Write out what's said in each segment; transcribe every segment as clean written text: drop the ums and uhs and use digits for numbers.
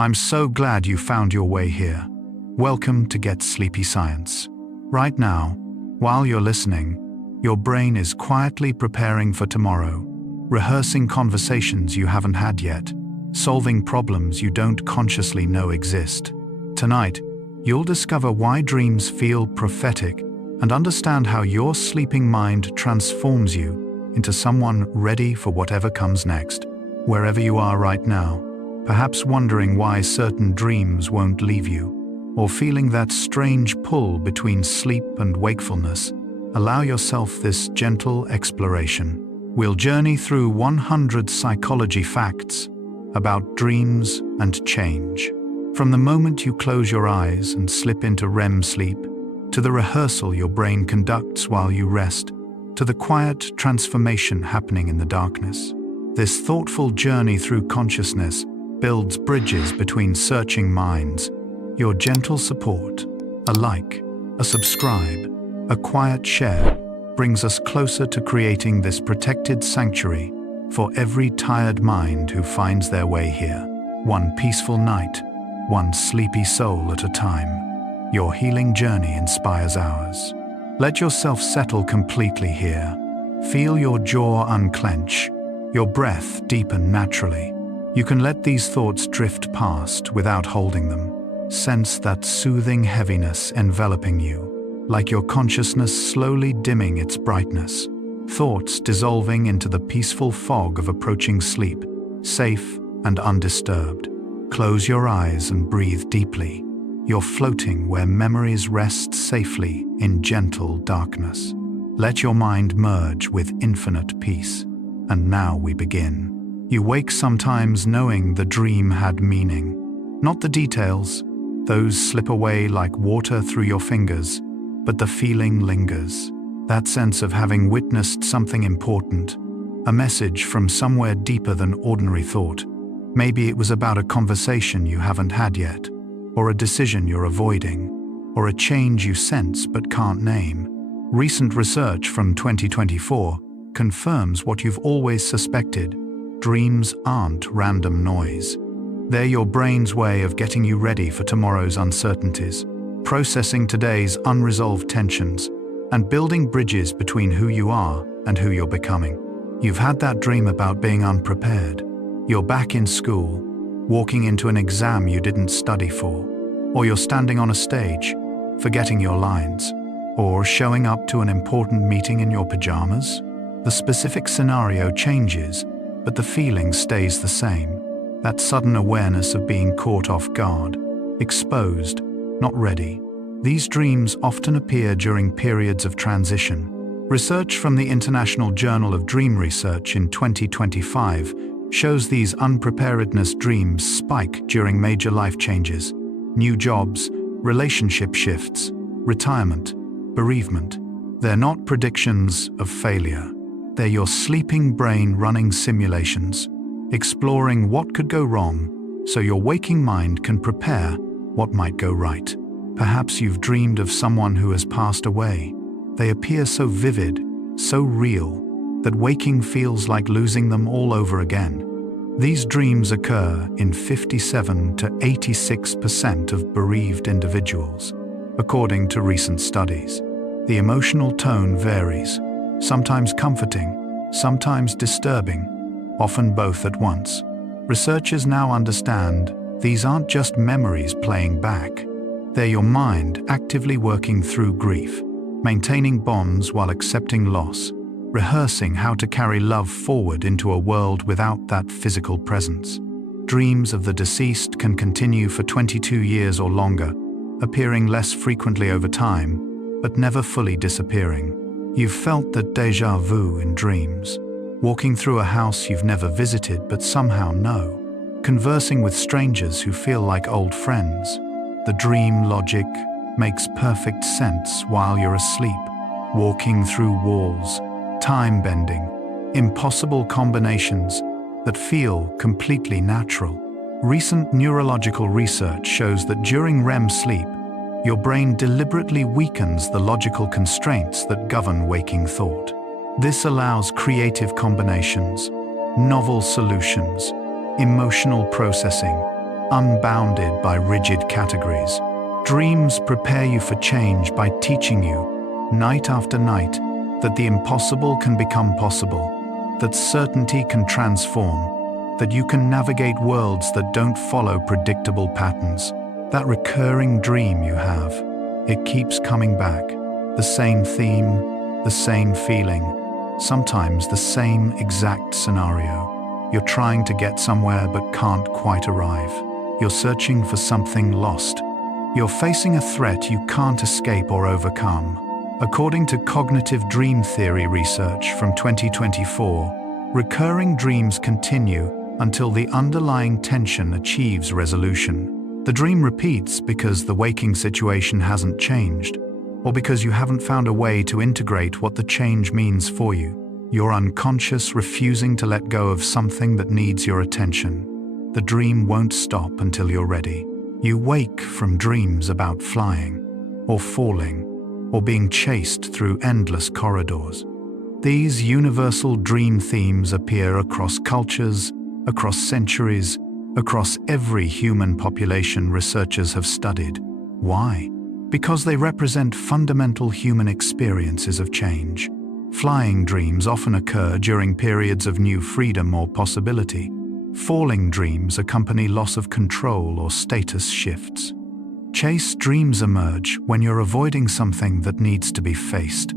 I'm so glad you found your way here. Welcome to Get Sleepy Science. Right now, while you're listening, your brain is quietly preparing for tomorrow, rehearsing conversations you haven't had yet, solving problems you don't consciously know exist. Tonight, you'll discover why dreams feel prophetic and understand how your sleeping mind transforms you into someone ready for whatever comes next. Wherever you are right now, perhaps wondering why certain dreams won't leave you, or feeling that strange pull between sleep and wakefulness, allow yourself this gentle exploration. We'll journey through 100 psychology facts about dreams and change. From the moment you close your eyes and slip into REM sleep, to the rehearsal your brain conducts while you rest, to the quiet transformation happening in the darkness. This thoughtful journey through consciousness builds bridges between searching minds. Your gentle support, a like, a subscribe, a quiet share, brings us closer to creating this protected sanctuary for every tired mind who finds their way here. One peaceful night, one sleepy soul at a time. Your healing journey inspires ours. Let yourself settle completely here. Feel your jaw unclench, your breath deepen naturally. You can let these thoughts drift past without holding them. Sense that soothing heaviness enveloping you, like your consciousness slowly dimming its brightness. Thoughts dissolving into the peaceful fog of approaching sleep, safe and undisturbed. Close your eyes and breathe deeply. You're floating where memories rest safely in gentle darkness. Let your mind merge with infinite peace. And now we begin. You wake sometimes knowing the dream had meaning. Not the details, those slip away like water through your fingers, but the feeling lingers. That sense of having witnessed something important, a message from somewhere deeper than ordinary thought. Maybe it was about a conversation you haven't had yet, or a decision you're avoiding, or a change you sense but can't name. Recent research from 2024 confirms what you've always suspected. Dreams aren't random noise. They're your brain's way of getting you ready for tomorrow's uncertainties, processing today's unresolved tensions, and building bridges between who you are and who you're becoming. You've had that dream about being unprepared. You're back in school, walking into an exam you didn't study for, or you're standing on a stage, forgetting your lines, or showing up to an important meeting in your pajamas. The specific scenario changes, but the feeling stays the same. That sudden awareness of being caught off guard, exposed, not ready. These dreams often appear during periods of transition. Research from the International Journal of Dream Research in 2025 shows these unpreparedness dreams spike during major life changes, new jobs, relationship shifts, retirement, bereavement. They're not predictions of failure. They're your sleeping brain running simulations, exploring what could go wrong so your waking mind can prepare what might go right. Perhaps you've dreamed of someone who has passed away. They appear so vivid, so real, that waking feels like losing them all over again. These dreams occur in 57 to 86% of bereaved individuals, according to recent studies. The emotional tone varies, sometimes comforting, sometimes disturbing, often both at once. Researchers now understand these aren't just memories playing back. They're your mind actively working through grief, maintaining bonds while accepting loss, rehearsing how to carry love forward into a world without that physical presence. Dreams of the deceased can continue for 22 years or longer, appearing less frequently over time, but never fully disappearing. You've felt that déjà vu in dreams, walking through a house you've never visited but somehow know, conversing with strangers who feel like old friends. The dream logic makes perfect sense while you're asleep, walking through walls, time-bending, impossible combinations that feel completely natural. Recent neurological research shows that during REM sleep, your brain deliberately weakens the logical constraints that govern waking thought. This allows creative combinations, novel solutions, emotional processing, unbounded by rigid categories. Dreams prepare you for change by teaching you, night after night, that the impossible can become possible, that certainty can transform, that you can navigate worlds that don't follow predictable patterns. That recurring dream you have, it keeps coming back. The same theme, the same feeling, sometimes the same exact scenario. You're trying to get somewhere but can't quite arrive. You're searching for something lost. You're facing a threat you can't escape or overcome. According to cognitive dream theory research from 2024, recurring dreams continue until the underlying tension achieves resolution. The dream repeats because the waking situation hasn't changed, or because you haven't found a way to integrate what the change means for you. You're unconscious, refusing to let go of something that needs your attention. The dream won't stop until you're ready. You wake from dreams about flying, or falling, or being chased through endless corridors. These universal dream themes appear across cultures, across centuries, across every human population researchers have studied. Why? Because they represent fundamental human experiences of change. Flying dreams often occur during periods of new freedom or possibility. Falling dreams accompany loss of control or status shifts. Chase dreams emerge when you're avoiding something that needs to be faced.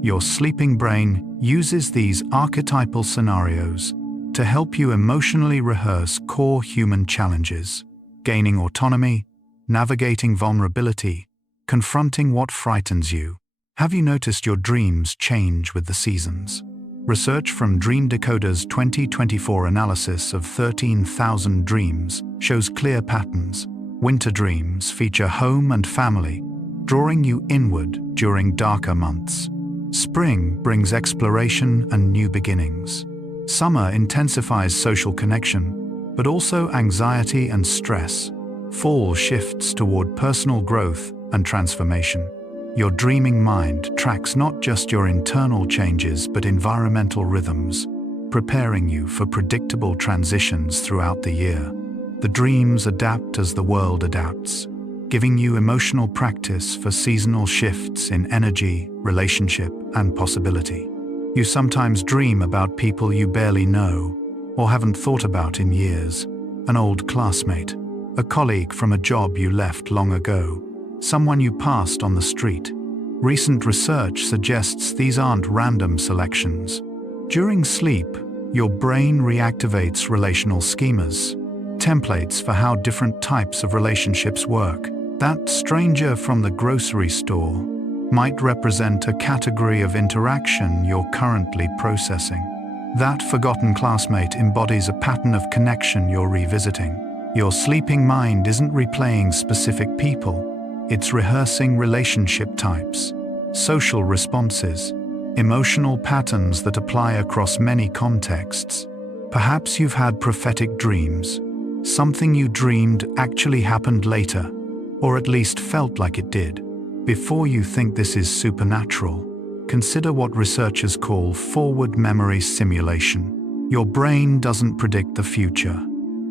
Your sleeping brain uses these archetypal scenarios to help you emotionally rehearse core human challenges, gaining autonomy, navigating vulnerability, confronting what frightens you. Have you noticed your dreams change with the seasons? Research from Dream Decoder's 2024 analysis of 13,000 dreams shows clear patterns. Winter dreams feature home and family, drawing you inward during darker months. Spring brings exploration and new beginnings. Summer intensifies social connection, but also anxiety and stress. Fall shifts toward personal growth and transformation. Your dreaming mind tracks not just your internal changes but environmental rhythms, preparing you for predictable transitions throughout the year. The dreams adapt as the world adapts, giving you emotional practice for seasonal shifts in energy, relationship, and possibility. You sometimes dream about people you barely know or haven't thought about in years. An old classmate, a colleague from a job you left long ago, someone you passed on the street. Recent research suggests these aren't random selections. During sleep, your brain reactivates relational schemas, templates for how different types of relationships work. That stranger from the grocery store might represent a category of interaction you're currently processing. That forgotten classmate embodies a pattern of connection you're revisiting. Your sleeping mind isn't replaying specific people, it's rehearsing relationship types, social responses, emotional patterns that apply across many contexts. Perhaps you've had prophetic dreams. Something you dreamed actually happened later, or at least felt like it did. Before you think this is supernatural, consider what researchers call forward memory simulation. Your brain doesn't predict the future.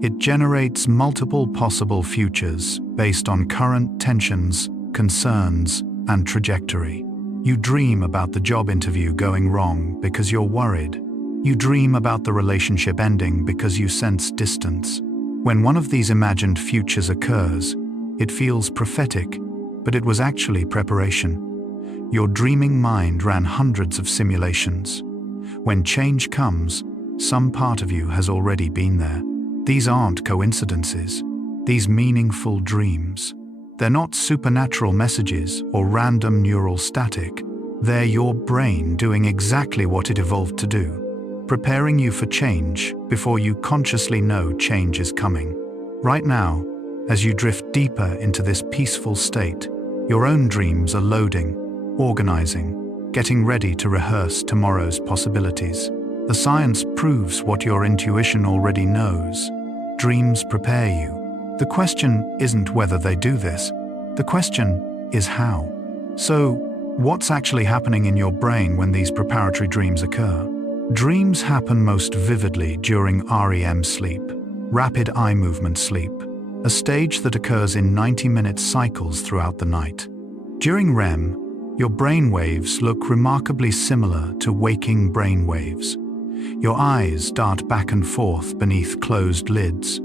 It generates multiple possible futures based on current tensions, concerns, and trajectory. You dream about the job interview going wrong because you're worried. You dream about the relationship ending because you sense distance. When one of these imagined futures occurs, it feels prophetic, but it was actually preparation. Your dreaming mind ran hundreds of simulations. When change comes, some part of you has already been there. These aren't coincidences. These meaningful dreams. They're not supernatural messages or random neural static. They're your brain doing exactly what it evolved to do, preparing you for change before you consciously know change is coming. Right now, as you drift deeper into this peaceful state, your own dreams are loading, organizing, getting ready to rehearse tomorrow's possibilities. The science proves what your intuition already knows. Dreams prepare you. The question isn't whether they do this. The question is how. So, what's actually happening in your brain when these preparatory dreams occur? Dreams happen most vividly during REM sleep, rapid eye movement sleep. a stage that occurs in 90-minute cycles throughout the night. During REM, your brain waves look remarkably similar to waking brain waves. Your eyes dart back and forth beneath closed lids.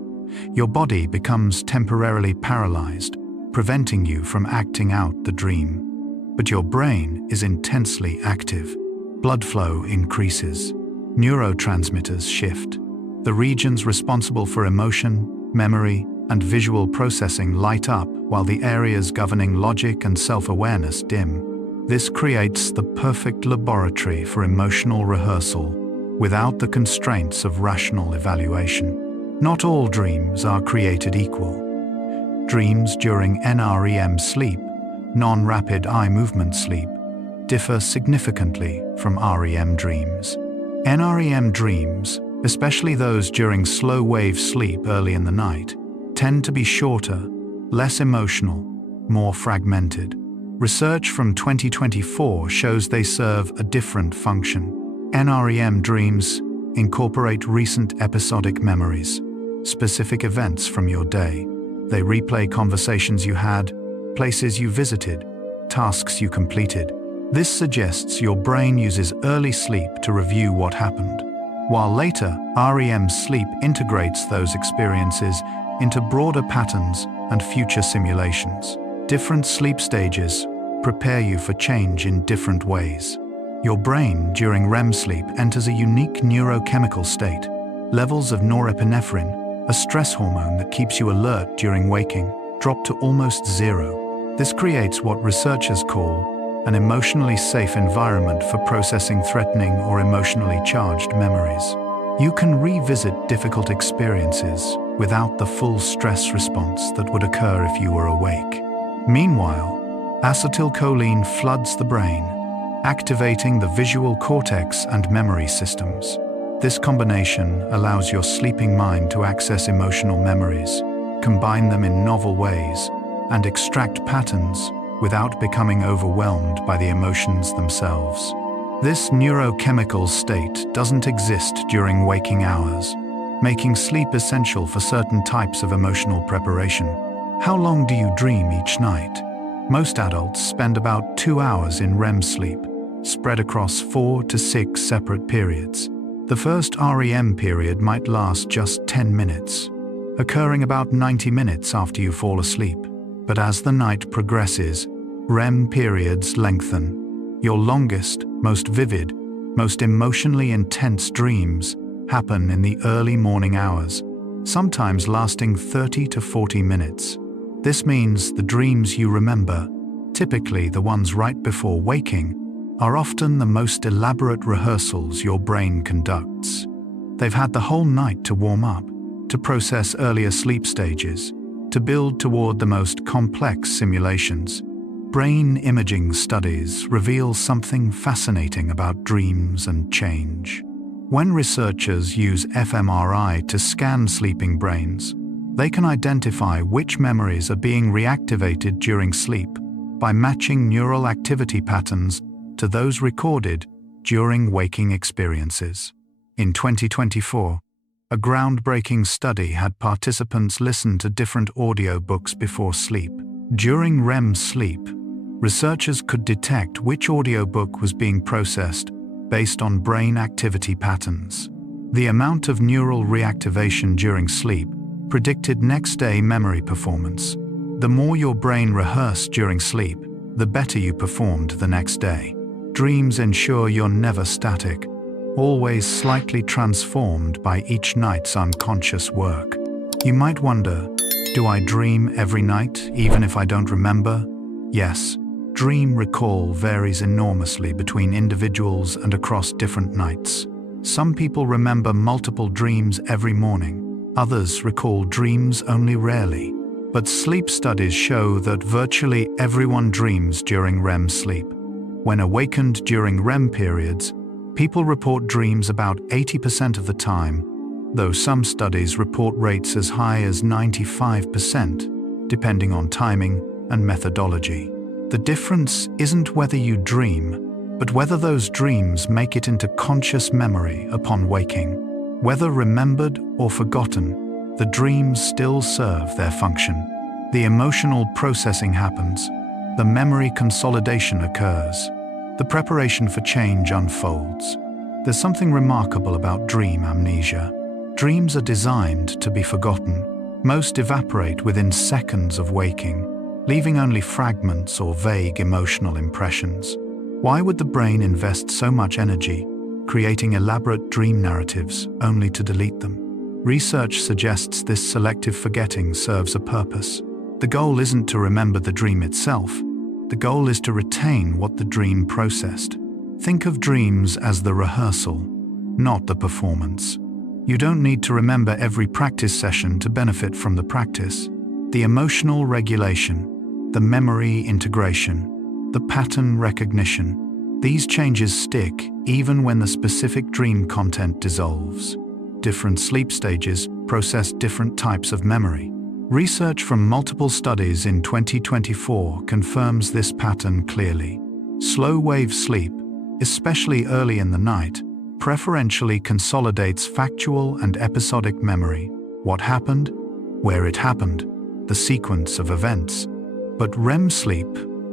Your body becomes temporarily paralyzed, preventing you from acting out the dream. But your brain is intensely active. Blood flow increases. Neurotransmitters shift. The regions responsible for emotion, memory, and visual processing light up while the areas governing logic and self-awareness dim. This creates the perfect laboratory for emotional rehearsal without the constraints of rational evaluation. Not all dreams are created equal. Dreams during NREM sleep, non-rapid eye movement sleep, differ significantly from REM dreams. NREM dreams, especially those during slow-wave sleep early in the night, tend to be shorter, less emotional, more fragmented. Research from 2024 shows they serve a different function. NREM dreams incorporate recent episodic memories, specific events from your day. They replay conversations you had, places you visited, tasks you completed. This suggests your brain uses early sleep to review what happened, while later REM sleep integrates those experiences into broader patterns and future simulations. Different sleep stages prepare you for change in different ways. Your brain during REM sleep enters a unique neurochemical state. Levels of norepinephrine, a stress hormone that keeps you alert during waking, drop to almost zero. This creates what researchers call an emotionally safe environment for processing threatening or emotionally charged memories. You can revisit difficult experiences without the full stress response that would occur if you were awake. Meanwhile, acetylcholine floods the brain, activating the visual cortex and memory systems. This combination allows your sleeping mind to access emotional memories, combine them in novel ways, and extract patterns without becoming overwhelmed by the emotions themselves. This neurochemical state doesn't exist during waking hours, making sleep essential for certain types of emotional preparation. How long do you dream each night? Most adults spend about 2 hours in REM sleep, spread across 4 to 6 separate periods. The first REM period might last just 10 minutes, occurring about 90 minutes after you fall asleep. But as the night progresses, REM periods lengthen. Your longest, most vivid, most emotionally intense dreams happen in the early morning hours, sometimes lasting 30 to 40 minutes. This means the dreams you remember, typically the ones right before waking, are often the most elaborate rehearsals your brain conducts. They've had the whole night to warm up, to process earlier sleep stages, to build toward the most complex simulations. Brain imaging studies reveal something fascinating about dreams and change. When researchers use fMRI to scan sleeping brains, they can identify which memories are being reactivated during sleep by matching neural activity patterns to those recorded during waking experiences. In 2024, a groundbreaking study had participants listen to different audiobooks before sleep. During REM sleep, researchers could detect which audiobook was being processed based on brain activity patterns. The amount of neural reactivation during sleep predicted next-day memory performance. The more your brain rehearsed during sleep, the better you performed the next day. Dreams ensure you're never static, always slightly transformed by each night's unconscious work. You might wonder, do I dream every night, even if I don't remember? Yes. Dream recall varies enormously between individuals and across different nights. Some people remember multiple dreams every morning. Others recall dreams only rarely. But sleep studies show that virtually everyone dreams during REM sleep. When awakened during REM periods, people report dreams about 80% of the time, though some studies report rates as high as 95%, depending on timing and methodology. The difference isn't whether you dream, but whether those dreams make it into conscious memory upon waking. Whether remembered or forgotten, the dreams still serve their function. The emotional processing happens, the memory consolidation occurs, the preparation for change unfolds. There's something remarkable about dream amnesia. Dreams are designed to be forgotten. Most evaporate within seconds of waking, leaving only fragments or vague emotional impressions. Why would the brain invest so much energy creating elaborate dream narratives only to delete them? Research suggests this selective forgetting serves a purpose. The goal isn't to remember the dream itself. The goal is to retain what the dream processed. Think of dreams as the rehearsal, not the performance. You don't need to remember every practice session to benefit from the practice. The emotional regulation, the memory integration, the pattern recognition, these changes stick even when the specific dream content dissolves. Different sleep stages process different types of memory. Research from multiple studies in 2024 confirms this pattern clearly. Slow-wave sleep, especially early in the night, preferentially consolidates factual and episodic memory. What happened, where it happened, the sequence of events. But REM sleep,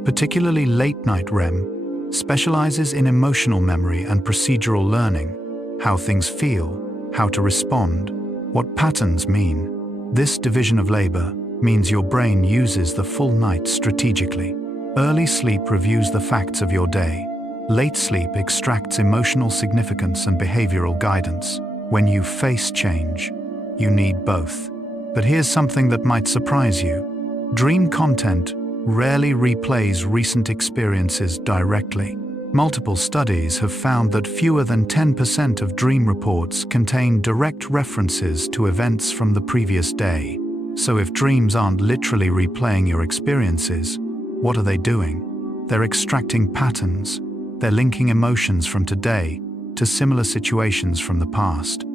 particularly late-night REM, specializes in emotional memory and procedural learning, how things feel, how to respond, what patterns mean. This division of labor means your brain uses the full night strategically. Early sleep reviews the facts of your day. Late sleep extracts emotional significance and behavioral guidance. When you face change, you need both. But here's something that might surprise you. Dream content rarely replays recent experiences directly. Multiple studies have found that fewer than 10% of dream reports contain direct references to events from the previous day. So if dreams aren't literally replaying your experiences, what are they doing? They're extracting patterns. They're linking emotions from today to similar situations from the past.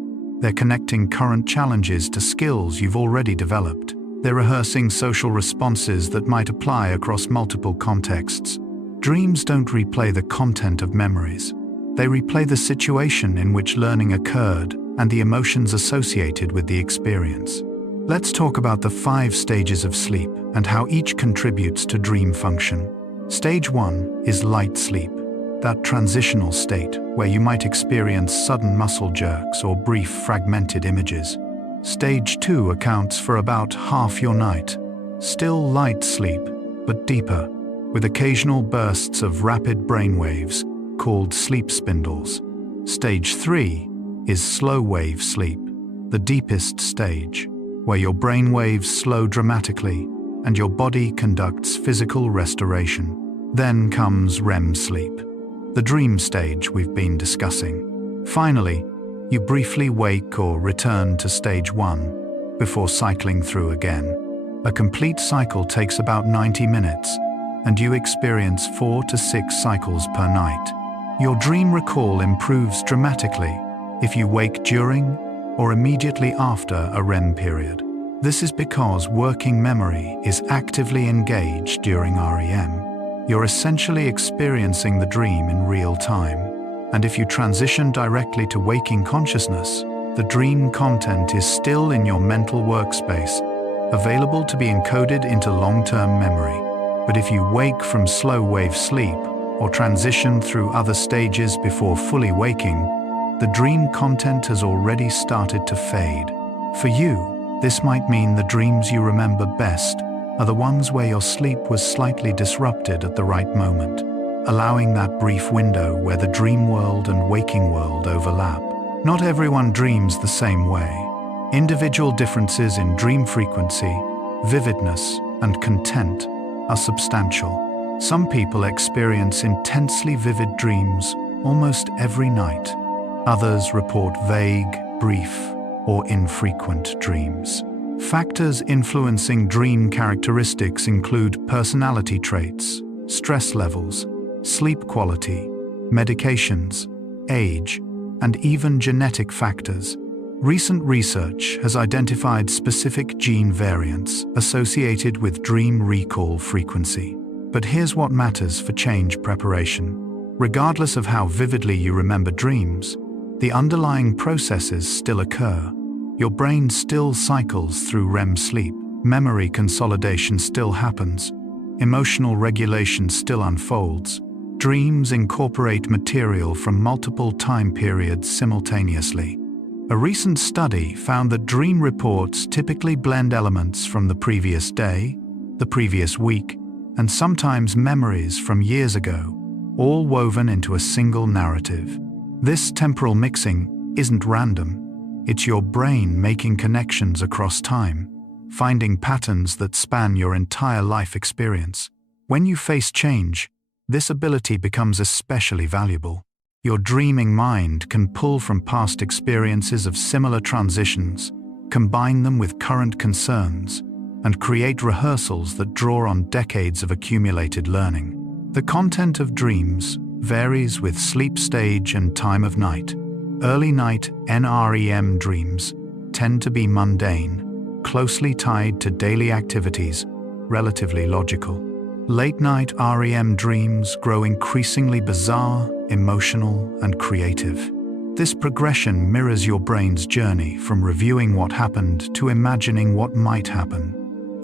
They're connecting current challenges to skills you've already developed. They're rehearsing social responses that might apply across multiple contexts. Dreams don't replay the content of memories. They replay the situation in which learning occurred and the emotions associated with the experience. Let's talk about the 5 stages of sleep and how each contributes to dream function. Stage 1 is light sleep, that transitional state where you might experience sudden muscle jerks or brief fragmented images. Stage 2 accounts for about half your night. Still light sleep, but deeper, with occasional bursts of rapid brainwaves called sleep spindles. Stage 3 is slow-wave sleep, the deepest stage, where your brainwaves slow dramatically and your body conducts physical restoration. Then comes REM sleep, the dream stage we've been discussing. Finally, you briefly wake or return to stage 1 before cycling through again. A complete cycle takes about 90 minutes, and you experience 4 to 6 cycles per night. Your dream recall improves dramatically if you wake during or immediately after a REM period. This is because working memory is actively engaged during REM. You're essentially experiencing the dream in real time. And if you transition directly to waking consciousness, the dream content is still in your mental workspace, available to be encoded into long-term memory. But if you wake from slow-wave sleep or transition through other stages before fully waking, the dream content has already started to fade. For you, this might mean the dreams you remember best are the ones where your sleep was slightly disrupted at the right moment, allowing that brief window where the dream world and waking world overlap. Not everyone dreams the same way. Individual differences in dream frequency, vividness, and content are substantial. Some people experience intensely vivid dreams almost every night. Others report vague, brief, or infrequent dreams. Factors influencing dream characteristics include personality traits, stress levels, sleep quality, medications, age, and even genetic factors. Recent research has identified specific gene variants associated with dream recall frequency. But here's what matters for change preparation. Regardless of how vividly you remember dreams, the underlying processes still occur. Your brain still cycles through REM sleep. Memory consolidation still happens. Emotional regulation still unfolds. Dreams incorporate material from multiple time periods simultaneously. A recent study found that dream reports typically blend elements from the previous day, the previous week, and sometimes memories from years ago, all woven into a single narrative. This temporal mixing isn't random. It's your brain making connections across time, finding patterns that span your entire life experience. When you face change, this ability becomes especially valuable. Your dreaming mind can pull from past experiences of similar transitions, combine them with current concerns, and create rehearsals that draw on decades of accumulated learning. The content of dreams varies with sleep stage and time of night. Early night NREM dreams tend to be mundane, closely tied to daily activities, relatively logical. Late night REM dreams grow increasingly bizarre, emotional, and creative. This progression mirrors your brain's journey from reviewing what happened to imagining what might happen.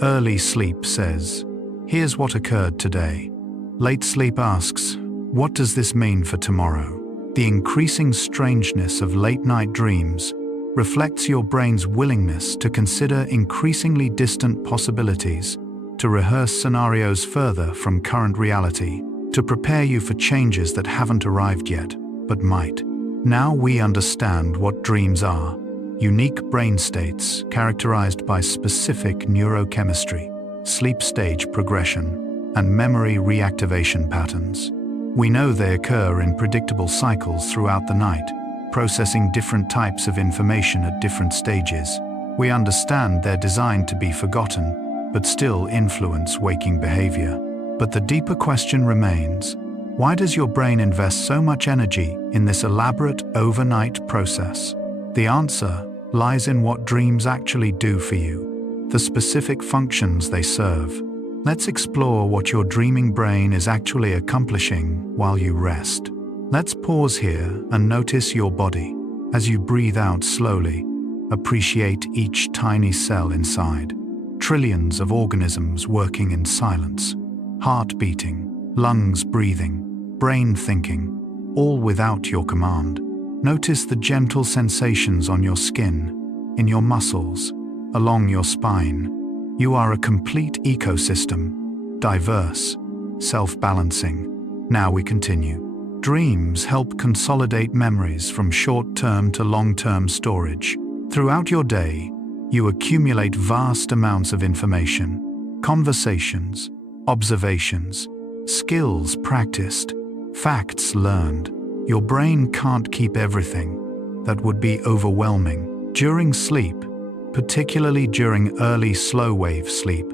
Early sleep says, "Here's what occurred today." Late sleep asks, "What does this mean for tomorrow?" The increasing strangeness of late-night dreams reflects your brain's willingness to consider increasingly distant possibilities, to rehearse scenarios further from current reality, to prepare you for changes that haven't arrived yet, but might. Now we understand what dreams are: unique brain states characterized by specific neurochemistry, sleep stage progression, and memory reactivation patterns. We know they occur in predictable cycles throughout the night, processing different types of information at different stages. We understand they're designed to be forgotten, but still influence waking behavior. But the deeper question remains: why does your brain invest so much energy in this elaborate overnight process? The answer lies in what dreams actually do for you, the specific functions they serve. Let's explore what your dreaming brain is actually accomplishing while you rest. Let's pause here and notice your body. As you breathe out slowly, appreciate each tiny cell inside. Trillions of organisms working in silence. Heart beating, lungs breathing, brain thinking, all without your command. Notice the gentle sensations on your skin, in your muscles, along your spine. You are a complete ecosystem, diverse, self-balancing. Now we continue. Dreams help consolidate memories from short-term to long-term storage. Throughout your day, you accumulate vast amounts of information, conversations, observations, skills practiced, facts learned. Your brain can't keep everything. That would be overwhelming. During sleep, particularly during early slow-wave sleep,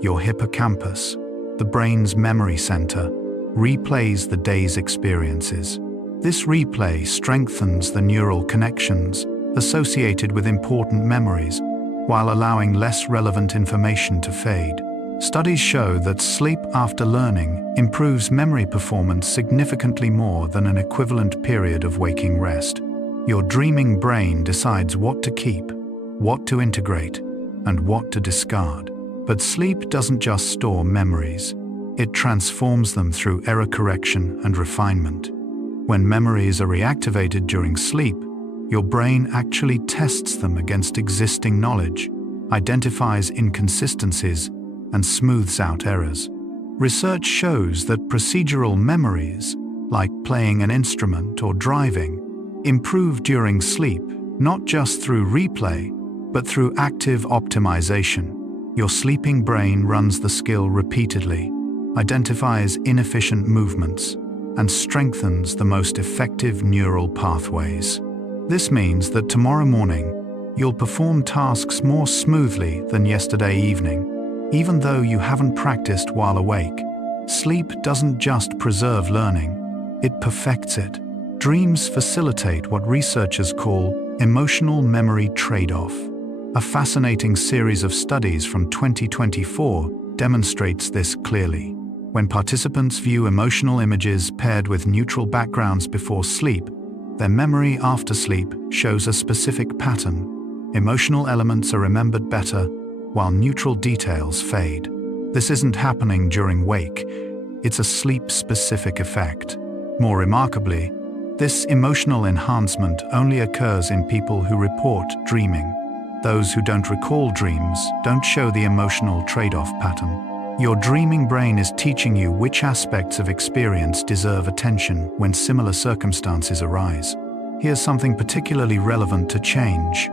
your hippocampus, the brain's memory center, replays the day's experiences. This replay strengthens the neural connections associated with important memories, while allowing less relevant information to fade. Studies show that sleep after learning improves memory performance significantly more than an equivalent period of waking rest. Your dreaming brain decides what to keep, what to integrate, and what to discard. But sleep doesn't just store memories. It transforms them through error correction and refinement. When memories are reactivated during sleep, your brain actually tests them against existing knowledge, identifies inconsistencies, and smooths out errors. Research shows that procedural memories, like playing an instrument or driving, improve during sleep, not just through replay, but through active optimization. Your sleeping brain runs the skill repeatedly, identifies inefficient movements, and strengthens the most effective neural pathways. This means that tomorrow morning, you'll perform tasks more smoothly than yesterday evening, even though you haven't practiced while awake. Sleep doesn't just preserve learning, it perfects it. Dreams facilitate what researchers call emotional memory trade-off. A fascinating series of studies from 2024 demonstrates this clearly. When participants view emotional images paired with neutral backgrounds before sleep, their memory after sleep shows a specific pattern. Emotional elements are remembered better, while neutral details fade. This isn't happening during wake, it's a sleep-specific effect. More remarkably, this emotional enhancement only occurs in people who report dreaming. Those who don't recall dreams don't show the emotional trade-off pattern. Your dreaming brain is teaching you which aspects of experience deserve attention when similar circumstances arise. Here's something particularly relevant to change.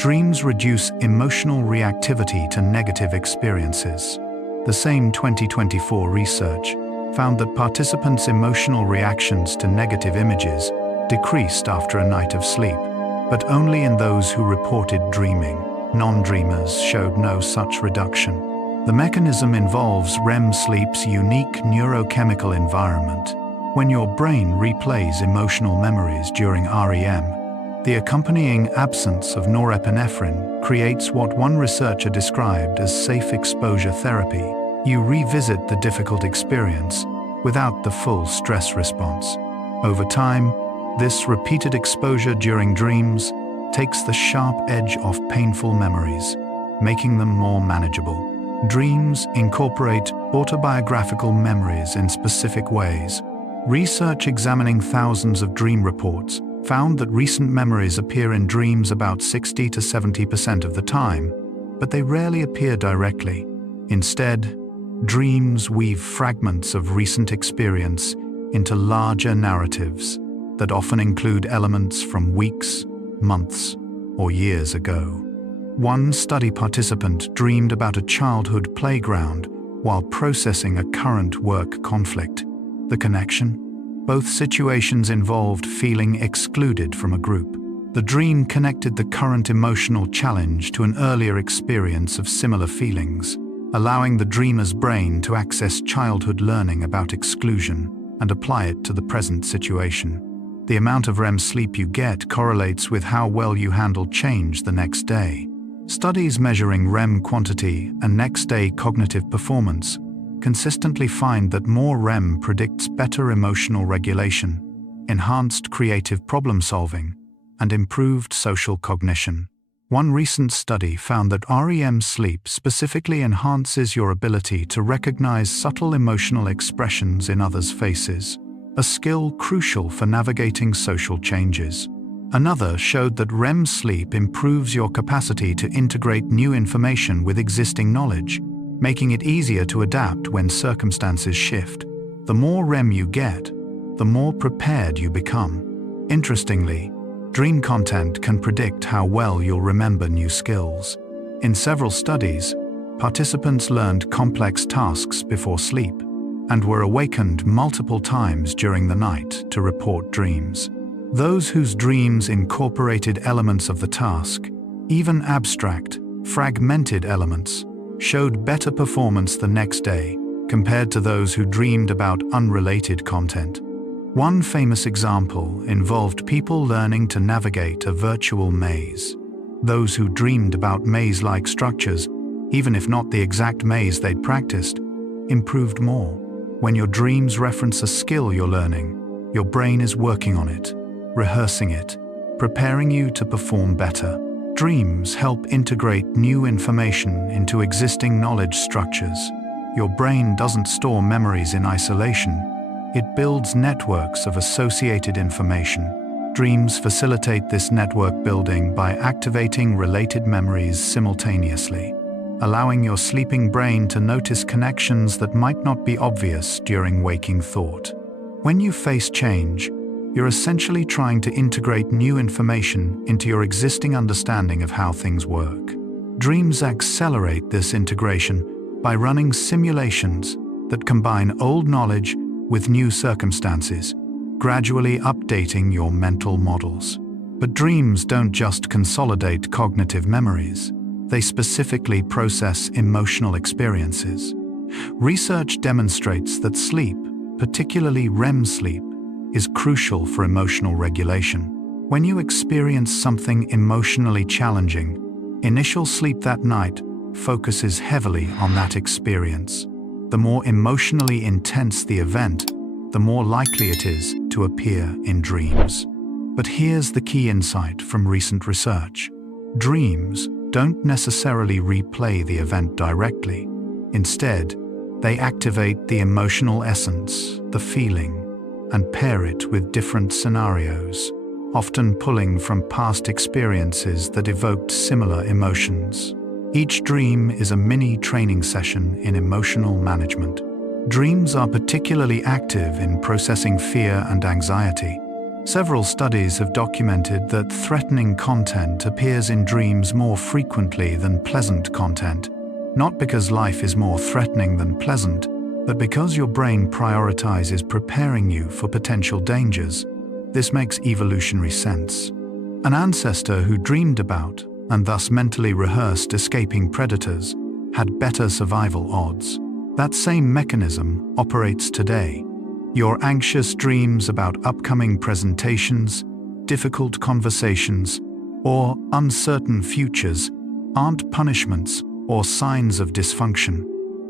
Dreams reduce emotional reactivity to negative experiences. The same 2024 research found that participants' emotional reactions to negative images decreased after a night of sleep, but only in those who reported dreaming. Non-dreamers showed no such reduction. The mechanism involves REM sleep's unique neurochemical environment. When your brain replays emotional memories during REM, the accompanying absence of norepinephrine creates what one researcher described as safe exposure therapy. You revisit the difficult experience without the full stress response. Over time, this repeated exposure during dreams takes the sharp edge off painful memories, making them more manageable. Dreams incorporate autobiographical memories in specific ways. Research examining thousands of dream reports found that recent memories appear in dreams about 60 to 70% of the time, but they rarely appear directly. Instead, dreams weave fragments of recent experience into larger narratives that often include elements from weeks, months, or years ago. One study participant dreamed about a childhood playground while processing a current work conflict. The connection? Both situations involved feeling excluded from a group. The dream connected the current emotional challenge to an earlier experience of similar feelings, allowing the dreamer's brain to access childhood learning about exclusion and apply it to the present situation. The amount of REM sleep you get correlates with how well you handle change the next day. Studies measuring REM quantity and next-day cognitive performance consistently find that more REM predicts better emotional regulation, enhanced creative problem-solving, and improved social cognition. One recent study found that REM sleep specifically enhances your ability to recognize subtle emotional expressions in others' faces, a skill crucial for navigating social changes. Another showed that REM sleep improves your capacity to integrate new information with existing knowledge, making it easier to adapt when circumstances shift. The more REM you get, the more prepared you become. Interestingly, dream content can predict how well you'll remember new skills. In several studies, participants learned complex tasks before sleep and were awakened multiple times during the night to report dreams. Those whose dreams incorporated elements of the task, even abstract, fragmented elements, showed better performance the next day compared to those who dreamed about unrelated content. One famous example involved people learning to navigate a virtual maze. Those who dreamed about maze-like structures, even if not the exact maze they'd practiced, improved more. When your dreams reference a skill you're learning, your brain is working on it, rehearsing it, preparing you to perform better. Dreams help integrate new information into existing knowledge structures. Your brain doesn't store memories in isolation. It builds networks of associated information. Dreams facilitate this network building by activating related memories simultaneously, allowing your sleeping brain to notice connections that might not be obvious during waking thought. When you face change, you're essentially trying to integrate new information into your existing understanding of how things work. Dreams accelerate this integration by running simulations that combine old knowledge with new circumstances, gradually updating your mental models. But dreams don't just consolidate cognitive memories. They specifically process emotional experiences. Research demonstrates that sleep, particularly REM sleep, is crucial for emotional regulation. When you experience something emotionally challenging, initial sleep that night focuses heavily on that experience. The more emotionally intense the event, the more likely it is to appear in dreams. But here's the key insight from recent research. Dreams don't necessarily replay the event directly. Instead, they activate the emotional essence, the feeling, and pair it with different scenarios, often pulling from past experiences that evoked similar emotions. Each dream is a mini training session in emotional management. Dreams are particularly active in processing fear and anxiety. Several studies have documented that threatening content appears in dreams more frequently than pleasant content, not because life is more threatening than pleasant, but because your brain prioritizes preparing you for potential dangers. This makes evolutionary sense. An ancestor who dreamed about, and thus mentally rehearsed escaping predators, had better survival odds. That same mechanism operates today. Your anxious dreams about upcoming presentations, difficult conversations, or uncertain futures aren't punishments or signs of dysfunction.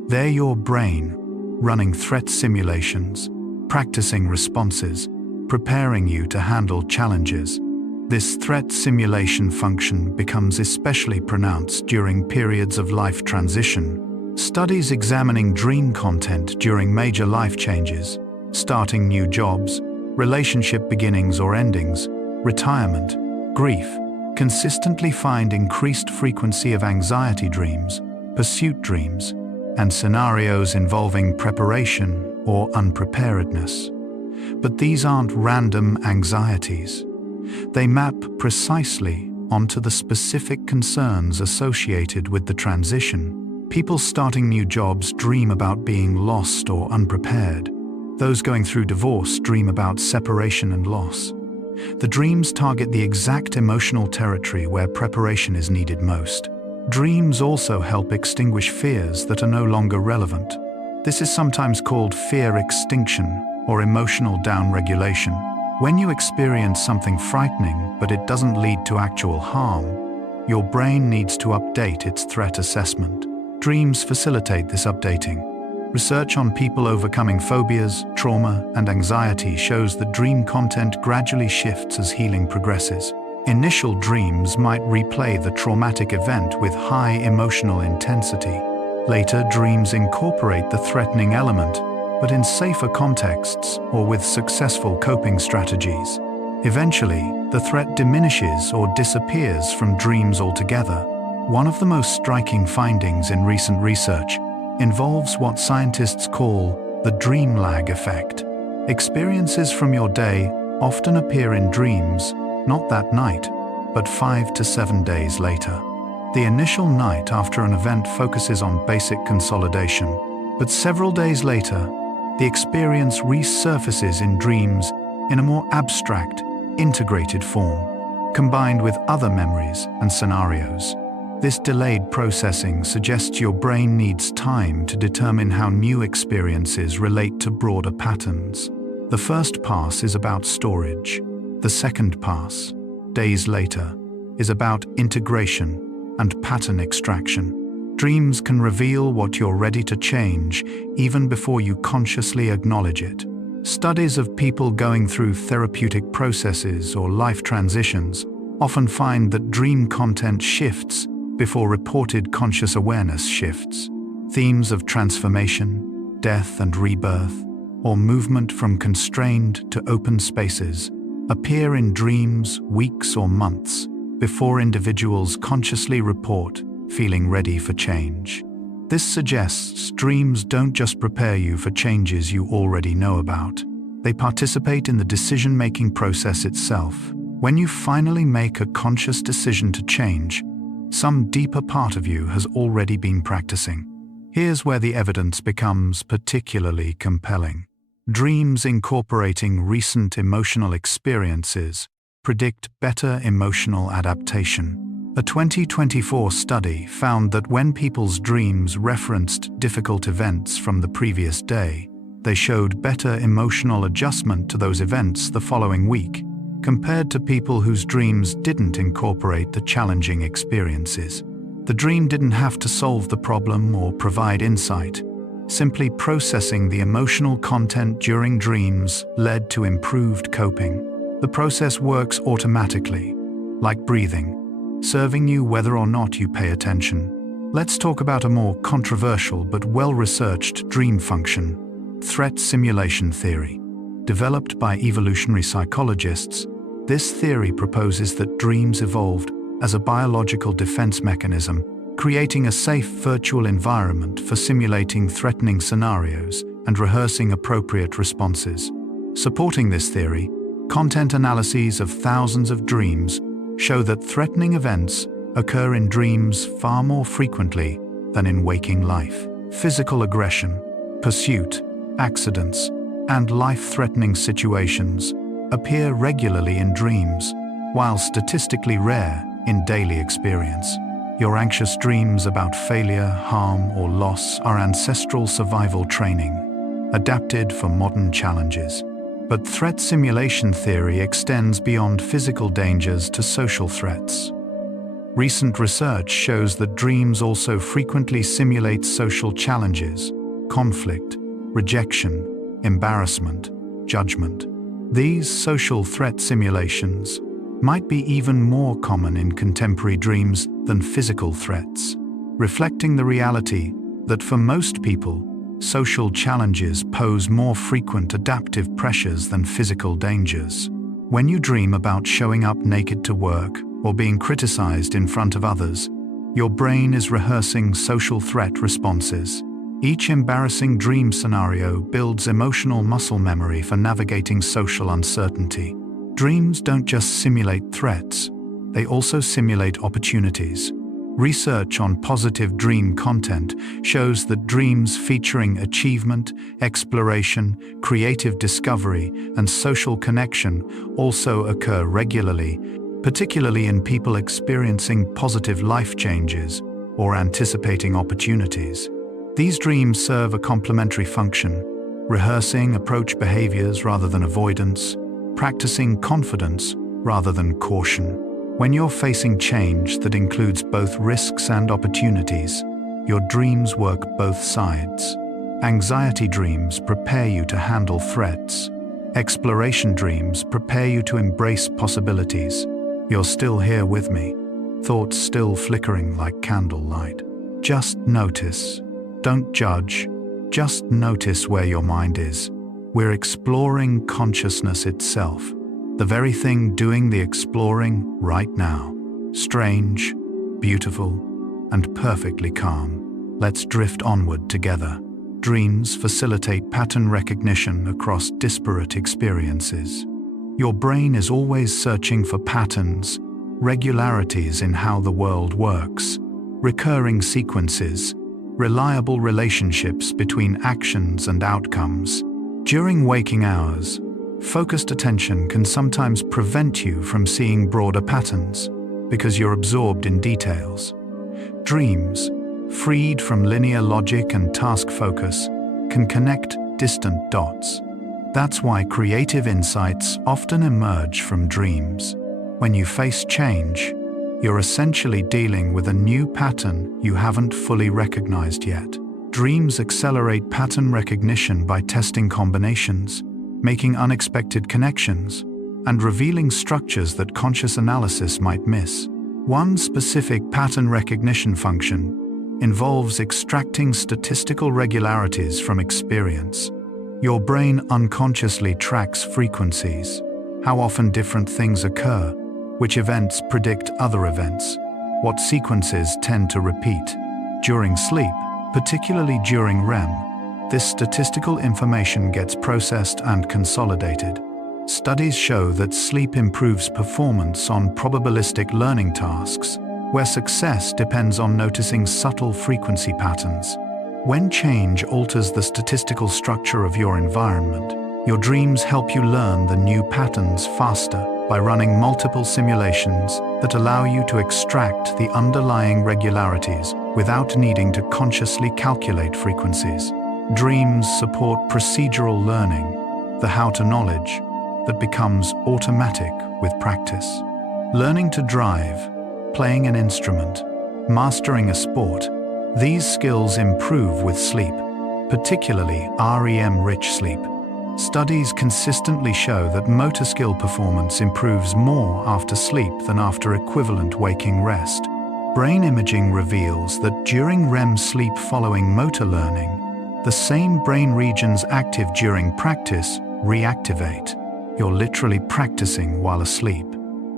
They're your brain running threat simulations, practicing responses, preparing you to handle challenges. This threat simulation function becomes especially pronounced during periods of life transition. Studies examining dream content during major life changes, starting new jobs, relationship beginnings or endings, retirement, grief, consistently find increased frequency of anxiety dreams, pursuit dreams, and scenarios involving preparation or unpreparedness. But these aren't random anxieties. They map precisely onto the specific concerns associated with the transition. People starting new jobs dream about being lost or unprepared. Those going through divorce dream about separation and loss. The dreams target the exact emotional territory where preparation is needed most. Dreams also help extinguish fears that are no longer relevant. This is sometimes called fear extinction or emotional downregulation. When you experience something frightening but it doesn't lead to actual harm, your brain needs to update its threat assessment. Dreams facilitate this updating. Research on people overcoming phobias, trauma, and anxiety shows that dream content gradually shifts as healing progresses. Initial dreams might replay the traumatic event with high emotional intensity. Later, dreams incorporate the threatening element, but in safer contexts or with successful coping strategies. Eventually, the threat diminishes or disappears from dreams altogether. One of the most striking findings in recent research involves what scientists call the dream lag effect. Experiences from your day often appear in dreams, not that night, but 5 to 7 days later. The initial night after an event focuses on basic consolidation, but several days later, the experience resurfaces in dreams in a more abstract, integrated form, combined with other memories and scenarios. This delayed processing suggests your brain needs time to determine how new experiences relate to broader patterns. The first pass is about storage. The second pass, days later, is about integration and pattern extraction. Dreams can reveal what you're ready to change even before you consciously acknowledge it. Studies of people going through therapeutic processes or life transitions often find that dream content shifts before reported conscious awareness shifts. Themes of transformation, death and rebirth, or movement from constrained to open spaces appear in dreams weeks or months before individuals consciously report feeling ready for change. This suggests dreams don't just prepare you for changes you already know about. They participate in the decision-making process itself. When you finally make a conscious decision to change, some deeper part of you has already been practicing. Here's where the evidence becomes particularly compelling. Dreams incorporating recent emotional experiences predict better emotional adaptation. A 2024 study found that when people's dreams referenced difficult events from the previous day, they showed better emotional adjustment to those events the following week, compared to people whose dreams didn't incorporate the challenging experiences. The dream didn't have to solve the problem or provide insight. Simply processing the emotional content during dreams led to improved coping. The process works automatically, like breathing. serving you whether or not you pay attention. Let's talk about a more controversial but well-researched dream function: threat simulation theory. Developed by evolutionary psychologists, this theory proposes that dreams evolved as a biological defense mechanism, creating a safe virtual environment for simulating threatening scenarios and rehearsing appropriate responses. Supporting this theory, content analyses of thousands of dreams show that threatening events occur in dreams far more frequently than in waking life. Physical aggression, pursuit, accidents, and life-threatening situations appear regularly in dreams, while statistically rare in daily experience. Your anxious dreams about failure, harm, or loss are ancestral survival training, adapted for modern challenges. But threat simulation theory extends beyond physical dangers to social threats. Recent research shows that dreams also frequently simulate social challenges, conflict, rejection, embarrassment, judgment. These social threat simulations might be even more common in contemporary dreams than physical threats, reflecting the reality that for most people, social challenges pose more frequent adaptive pressures than physical dangers. When you dream about showing up naked to work or being criticized in front of others, your brain is rehearsing social threat responses. Each embarrassing dream scenario builds emotional muscle memory for navigating social uncertainty. Dreams don't just simulate threats, they also simulate opportunities. Research on positive dream content shows that dreams featuring achievement, exploration, creative discovery, and social connection also occur regularly, particularly in people experiencing positive life changes or anticipating opportunities. These dreams serve a complementary function, rehearsing approach behaviors rather than avoidance, practicing confidence rather than caution. When you're facing change that includes both risks and opportunities, your dreams work both sides. Anxiety dreams prepare you to handle threats. Exploration dreams prepare you to embrace possibilities. You're still here with me, thoughts still flickering like candlelight. Just notice. Don't judge. Just notice where your mind is. We're exploring consciousness itself, the very thing doing the exploring right now. Strange, beautiful, and perfectly calm. Let's drift onward together. Dreams facilitate pattern recognition across disparate experiences. Your brain is always searching for patterns, regularities in how the world works, recurring sequences, reliable relationships between actions and outcomes. During waking hours, focused attention can sometimes prevent you from seeing broader patterns because you're absorbed in details. Dreams, freed from linear logic and task focus, can connect distant dots. That's why creative insights often emerge from dreams. When you face change, you're essentially dealing with a new pattern you haven't fully recognized yet. Dreams accelerate pattern recognition by testing combinations, making unexpected connections, and revealing structures that conscious analysis might miss. One specific pattern recognition function involves extracting statistical regularities from experience. Your brain unconsciously tracks frequencies, how often different things occur, which events predict other events, what sequences tend to repeat. During sleep, particularly during REM, this statistical information gets processed and consolidated. Studies show that sleep improves performance on probabilistic learning tasks, where success depends on noticing subtle frequency patterns. When change alters the statistical structure of your environment, your dreams help you learn the new patterns faster by running multiple simulations that allow you to extract the underlying regularities without needing to consciously calculate frequencies. Dreams support procedural learning, the how-to knowledge that becomes automatic with practice. Learning to drive, playing an instrument, mastering a sport, these skills improve with sleep, particularly REM-rich sleep. Studies consistently show that motor skill performance improves more after sleep than after equivalent waking rest. Brain imaging reveals that during REM sleep following motor learning, the same brain regions active during practice reactivate. You're literally practicing while asleep.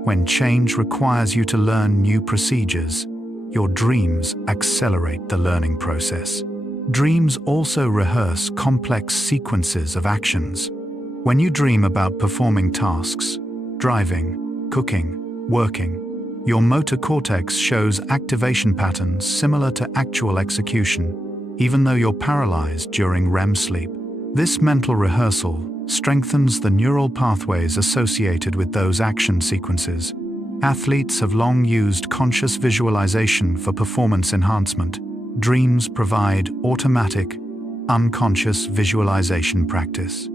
When change requires you to learn new procedures, your dreams accelerate the learning process. Dreams also rehearse complex sequences of actions. When you dream about performing tasks, driving, cooking, working, your motor cortex shows activation patterns similar to actual execution, even though you're paralyzed during REM sleep. This mental rehearsal strengthens the neural pathways associated with those action sequences. Athletes have long used conscious visualization for performance enhancement. Dreams provide automatic, unconscious visualization practice.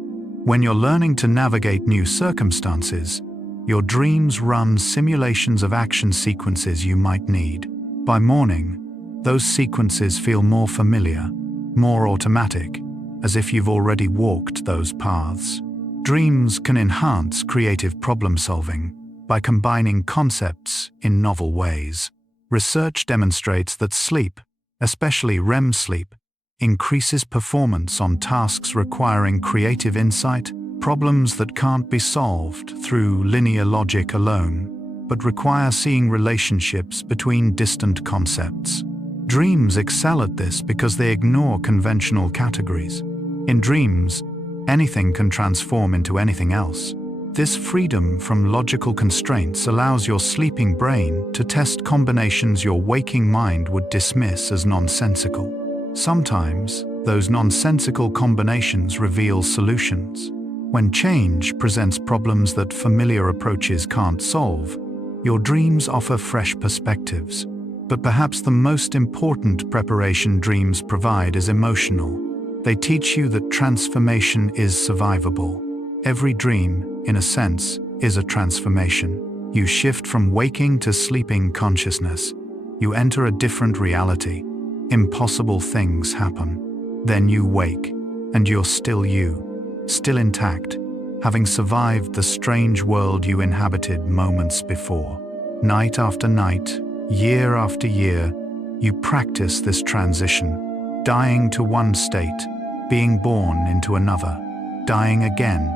When you're learning to navigate new circumstances, your dreams run simulations of action sequences you might need. By morning, those sequences feel more familiar, more automatic, as if you've already walked those paths. Dreams can enhance creative problem-solving by combining concepts in novel ways. Research demonstrates that sleep, especially REM sleep, increases performance on tasks requiring creative insight, problems that can't be solved through linear logic alone, but require seeing relationships between distant concepts. Dreams excel at this because they ignore conventional categories. In dreams, anything can transform into anything else. This freedom from logical constraints allows your sleeping brain to test combinations your waking mind would dismiss as nonsensical. Sometimes, those nonsensical combinations reveal solutions. When change presents problems that familiar approaches can't solve, your dreams offer fresh perspectives. But perhaps the most important preparation dreams provide is emotional. They teach you that transformation is survivable. Every dream, in a sense, is a transformation. You shift from waking to sleeping consciousness. You enter a different reality. Impossible things happen. Then you wake, and you're still you, still intact, having survived the strange world you inhabited moments before. Night after night, year after year, you practice this transition, dying to one state, being born into another, dying again,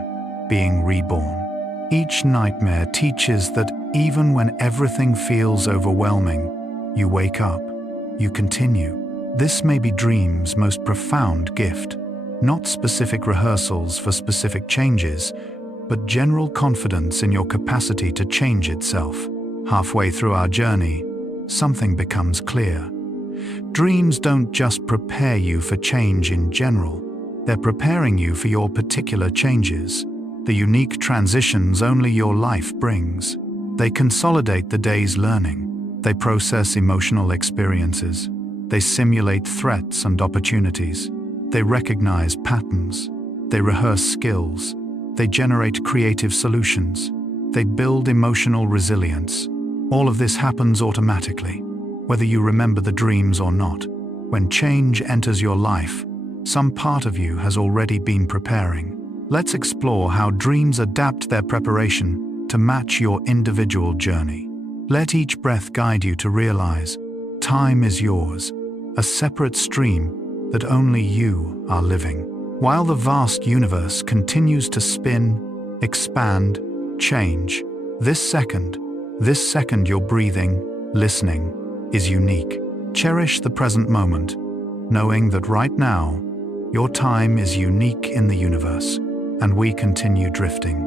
being reborn. Each nightmare teaches that even when everything feels overwhelming, you wake up, you continue. This may be dream's most profound gift, not specific rehearsals for specific changes, but general confidence in your capacity to change itself. Halfway through our journey, something becomes clear. Dreams don't just prepare you for change in general, they're preparing you for your particular changes, the unique transitions only your life brings. They consolidate the day's learning, they process emotional experiences, they simulate threats and opportunities, they recognize patterns, they rehearse skills, they generate creative solutions, they build emotional resilience. All of this happens automatically, whether you remember the dreams or not. When change enters your life, some part of you has already been preparing. Let's explore how dreams adapt their preparation to match your individual journey. Let each breath guide you to realize time is yours, a separate stream that only you are living. While the vast universe continues to spin, expand, change, this second you're breathing, listening, is unique. Cherish the present moment, knowing that right now, your time is unique in the universe, and we continue drifting.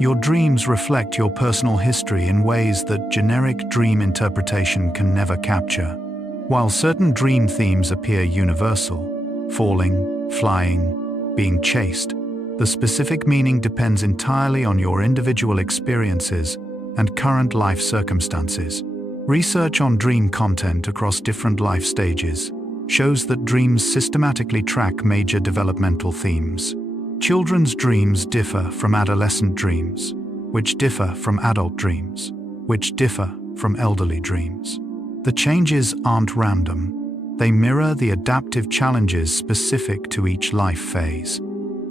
Your dreams reflect your personal history in ways that generic dream interpretation can never capture. While certain dream themes appear universal, falling, flying, being chased, the specific meaning depends entirely on your individual experiences and current life circumstances. Research on dream content across different life stages shows that dreams systematically track major developmental themes. Children's dreams differ from adolescent dreams, which differ from adult dreams, which differ from elderly dreams. The changes aren't random. They mirror the adaptive challenges specific to each life phase.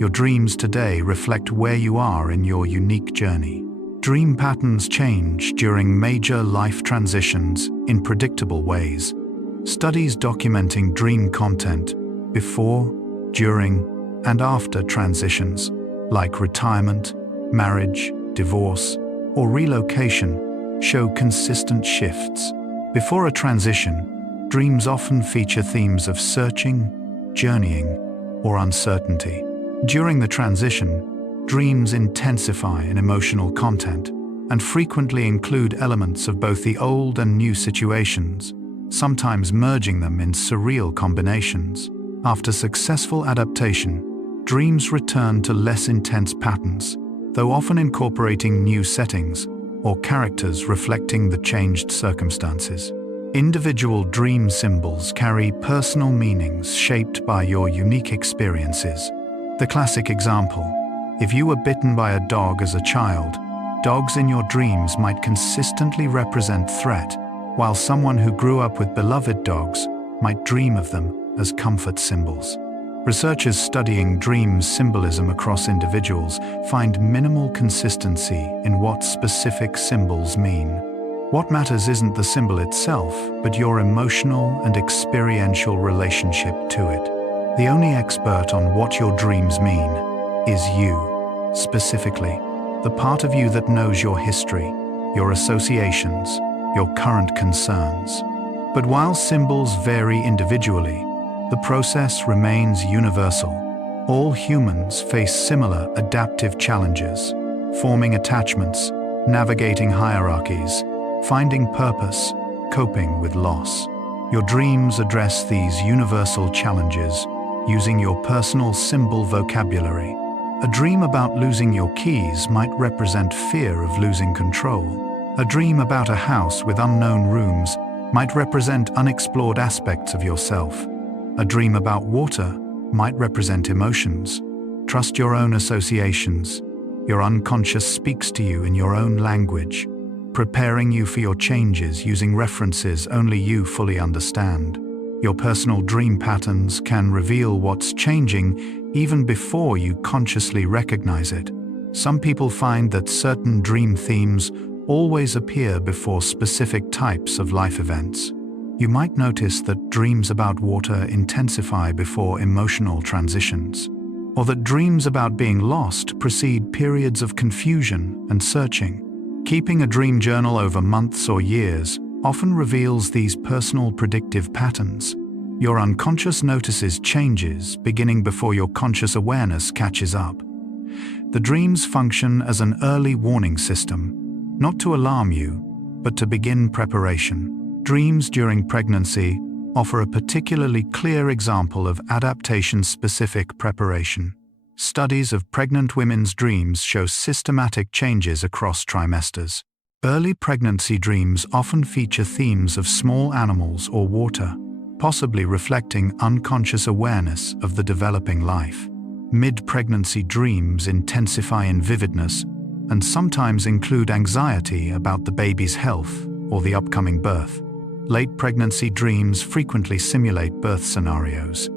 Your dreams today reflect where you are in your unique journey. Dream patterns change during major life transitions in predictable ways. Studies documenting dream content before, during, and after transitions, like retirement, marriage, divorce, or relocation, show consistent shifts. Before a transition, dreams often feature themes of searching, journeying, or uncertainty. During the transition, dreams intensify in emotional content and frequently include elements of both the old and new situations, sometimes merging them in surreal combinations. After successful adaptation, dreams return to less intense patterns, though often incorporating new settings or characters reflecting the changed circumstances. Individual dream symbols carry personal meanings shaped by your unique experiences. The classic example: if you were bitten by a dog as a child, dogs in your dreams might consistently represent threat, while someone who grew up with beloved dogs might dream of them as comfort symbols. Researchers studying dream symbolism across individuals find minimal consistency in what specific symbols mean. What matters isn't the symbol itself, but your emotional and experiential relationship to it. The only expert on what your dreams mean is you, specifically, the part of you that knows your history, your associations, your current concerns. But while symbols vary individually, the process remains universal. All humans face similar adaptive challenges: forming attachments, navigating hierarchies, finding purpose, coping with loss. Your dreams address these universal challenges using your personal symbol vocabulary. A dream about losing your keys might represent fear of losing control. A dream about a house with unknown rooms might represent unexplored aspects of yourself. A dream about water might represent emotions. Trust your own associations. Your unconscious speaks to you in your own language, preparing you for your changes using references only you fully understand. Your personal dream patterns can reveal what's changing even before you consciously recognize it. Some people find that certain dream themes always appear before specific types of life events. You might notice that dreams about water intensify before emotional transitions, or that dreams about being lost precede periods of confusion and searching. Keeping a dream journal over months or years often reveals these personal predictive patterns. Your unconscious notices changes beginning before your conscious awareness catches up. The dreams function as an early warning system, not to alarm you, but to begin preparation. Dreams during pregnancy offer a particularly clear example of adaptation-specific preparation. Studies of pregnant women's dreams show systematic changes across trimesters. Early pregnancy dreams often feature themes of small animals or water, possibly reflecting unconscious awareness of the developing life. Mid-pregnancy dreams intensify in vividness and sometimes include anxiety about the baby's health or the upcoming birth. Late pregnancy dreams frequently simulate birth scenarios.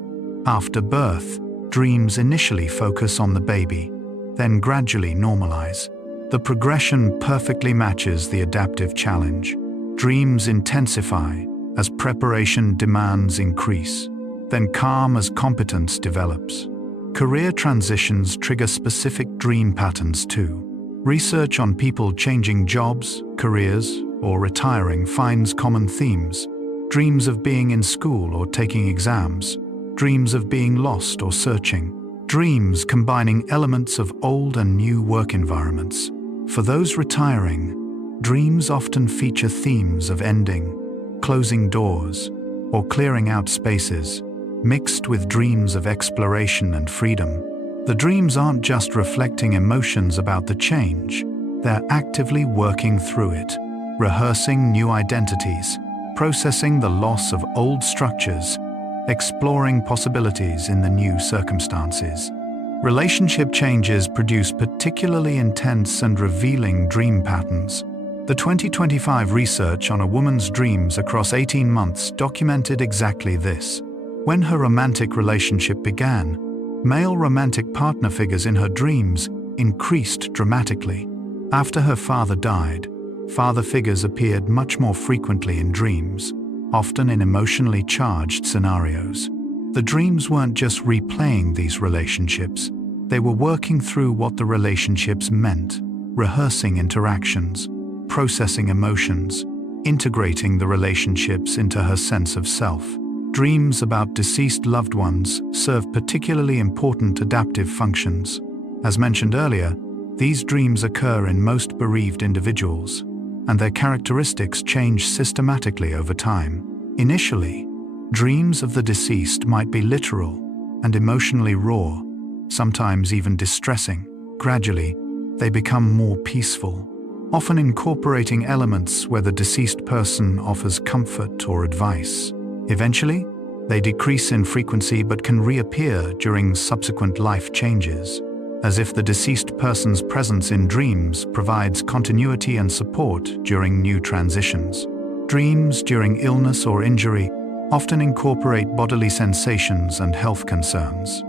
After birth, dreams initially focus on the baby, then gradually normalize. The progression perfectly matches the adaptive challenge. Dreams intensify as preparation demands increase, then calm as competence develops. Career transitions trigger specific dream patterns too. Research on people changing jobs, careers, or retiring finds common themes. Dreams of being in school or taking exams, dreams of being lost or searching, dreams combining elements of old and new work environments. For those retiring, dreams often feature themes of ending, closing doors, or clearing out spaces, mixed with dreams of exploration and freedom. The dreams aren't just reflecting emotions about the change, they're actively working through it, rehearsing new identities, processing the loss of old structures, exploring possibilities in the new circumstances. Relationship changes produce particularly intense and revealing dream patterns. The 2025 research on a woman's dreams across 18 months documented exactly this. When her romantic relationship began, Male romantic partner figures in her dreams increased dramatically. After her father died, father figures appeared much more frequently in dreams, often in emotionally charged scenarios. The dreams weren't just replaying these relationships, they were working through what the relationships meant, rehearsing interactions, processing emotions, integrating the relationships into her sense of self. Dreams about deceased loved ones serve particularly important adaptive functions. As mentioned earlier, these dreams occur in most bereaved individuals, and their characteristics change systematically over time. Initially, dreams of the deceased might be literal and emotionally raw, sometimes even distressing. Gradually, they become more peaceful, often incorporating elements where the deceased person offers comfort or advice. Eventually, they decrease in frequency but can reappear during subsequent life changes, as if the deceased person's presence in dreams provides continuity and support during new transitions. Dreams during illness or injury often incorporate bodily sensations and health concerns.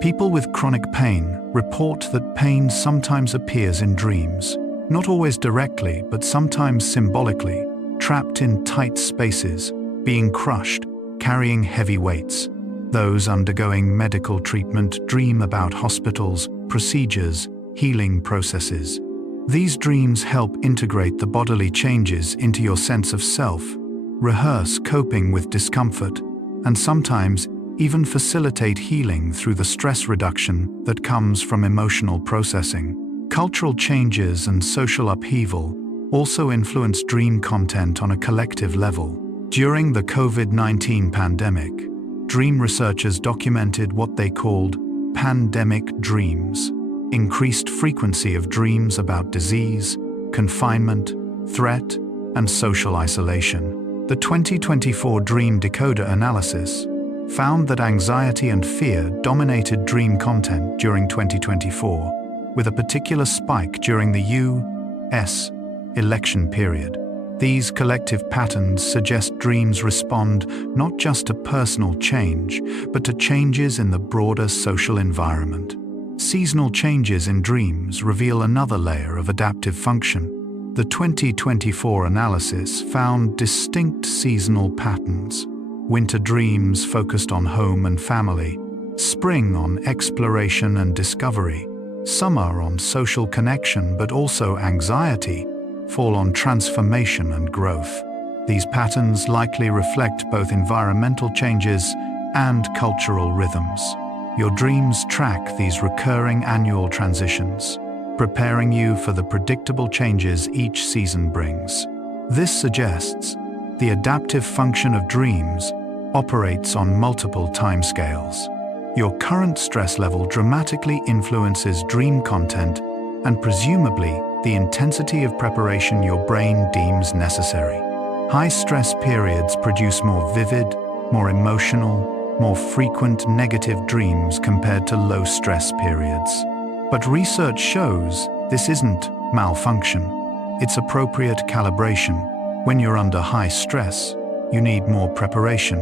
People with chronic pain report that pain sometimes appears in dreams, not always directly but sometimes symbolically, trapped in tight spaces, being crushed, carrying heavy weights. Those undergoing medical treatment dream about hospitals, procedures, healing processes. These dreams help integrate the bodily changes into your sense of self, rehearse coping with discomfort, and sometimes even facilitate healing through the stress reduction that comes from emotional processing. Cultural changes and social upheaval also influence dream content on a collective level. During the COVID-19 pandemic, dream researchers documented what they called pandemic dreams, increased frequency of dreams about disease, confinement, threat, and social isolation. The 2024 Dream Decoder analysis found that anxiety and fear dominated dream content during 2024, with a particular spike during the U.S. election period. These collective patterns suggest dreams respond not just to personal change, but to changes in the broader social environment. Seasonal changes in dreams reveal another layer of adaptive function. The 2024 analysis found distinct seasonal patterns. Winter dreams focused on home and family, spring on exploration and discovery, summer on social connection but also anxiety, fall on transformation and growth. These patterns likely reflect both environmental changes and cultural rhythms. Your dreams track these recurring annual transitions, preparing you for the predictable changes each season brings. This suggests the adaptive function of dreams operates on multiple timescales. Your current stress level dramatically influences dream content and presumably the intensity of preparation your brain deems necessary. High-stress periods produce more vivid, more emotional, more frequent negative dreams compared to low-stress periods. But research shows this isn't malfunction, it's appropriate calibration. When you're under high stress, you need more preparation,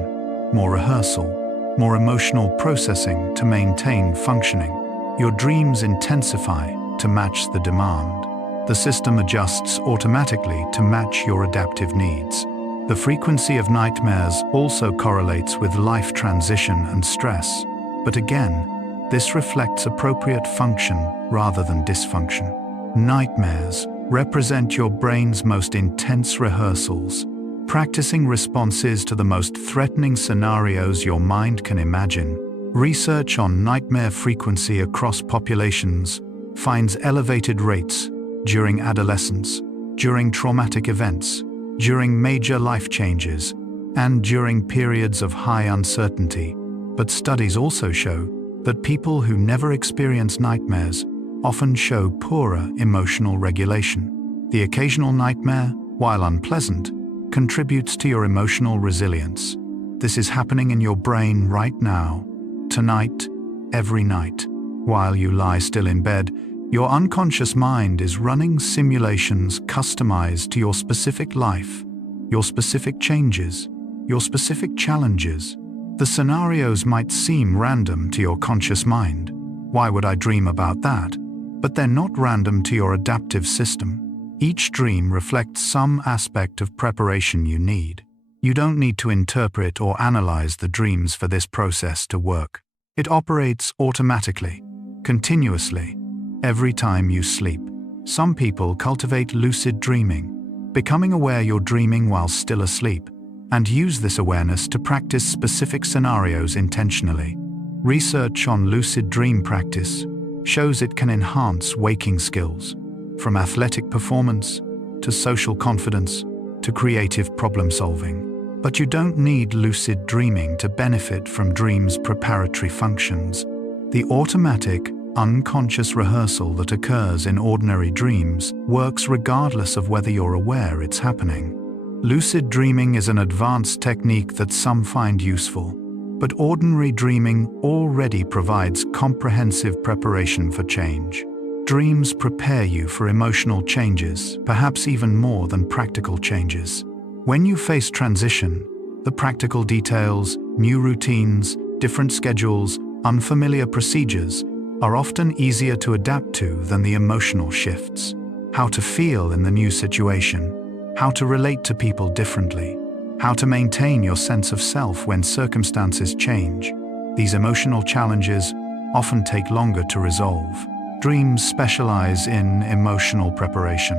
more rehearsal, more emotional processing to maintain functioning. Your dreams intensify to match the demand. The system adjusts automatically to match your adaptive needs. The frequency of nightmares also correlates with life transition and stress, but again, this reflects appropriate function rather than dysfunction. Nightmares represent your brain's most intense rehearsals, practicing responses to the most threatening scenarios your mind can imagine. Research on nightmare frequency across populations finds elevated rates during adolescence, during traumatic events, during major life changes, and during periods of high uncertainty. But studies also show that people who never experience nightmares often show poorer emotional regulation. The occasional nightmare, while unpleasant, contributes to your emotional resilience. This is happening in your brain right now, tonight, every night. While you lie still in bed, your unconscious mind is running simulations customized to your specific life, your specific changes, your specific challenges. The scenarios might seem random to your conscious mind. Why would I dream about that? But they're not random to your adaptive system. Each dream reflects some aspect of preparation you need. You don't need to interpret or analyze the dreams for this process to work. It operates automatically, continuously, every time you sleep. Some people cultivate lucid dreaming, becoming aware you're dreaming while still asleep, and use this awareness to practice specific scenarios intentionally. Research on lucid dream practice shows it can enhance waking skills, from athletic performance to social confidence to creative problem solving. But you don't need lucid dreaming to benefit from dreams' preparatory functions. The automatic, unconscious rehearsal that occurs in ordinary dreams works regardless of whether you're aware it's happening. Lucid dreaming is an advanced technique that some find useful, but ordinary dreaming already provides comprehensive preparation for change. Dreams prepare you for emotional changes, perhaps even more than practical changes. When you face transition, the practical details, new routines, different schedules, unfamiliar procedures are often easier to adapt to than the emotional shifts. How to feel in the new situation, how to relate to people differently, how to maintain your sense of self when circumstances change. These emotional challenges often take longer to resolve. Dreams specialize in emotional preparation.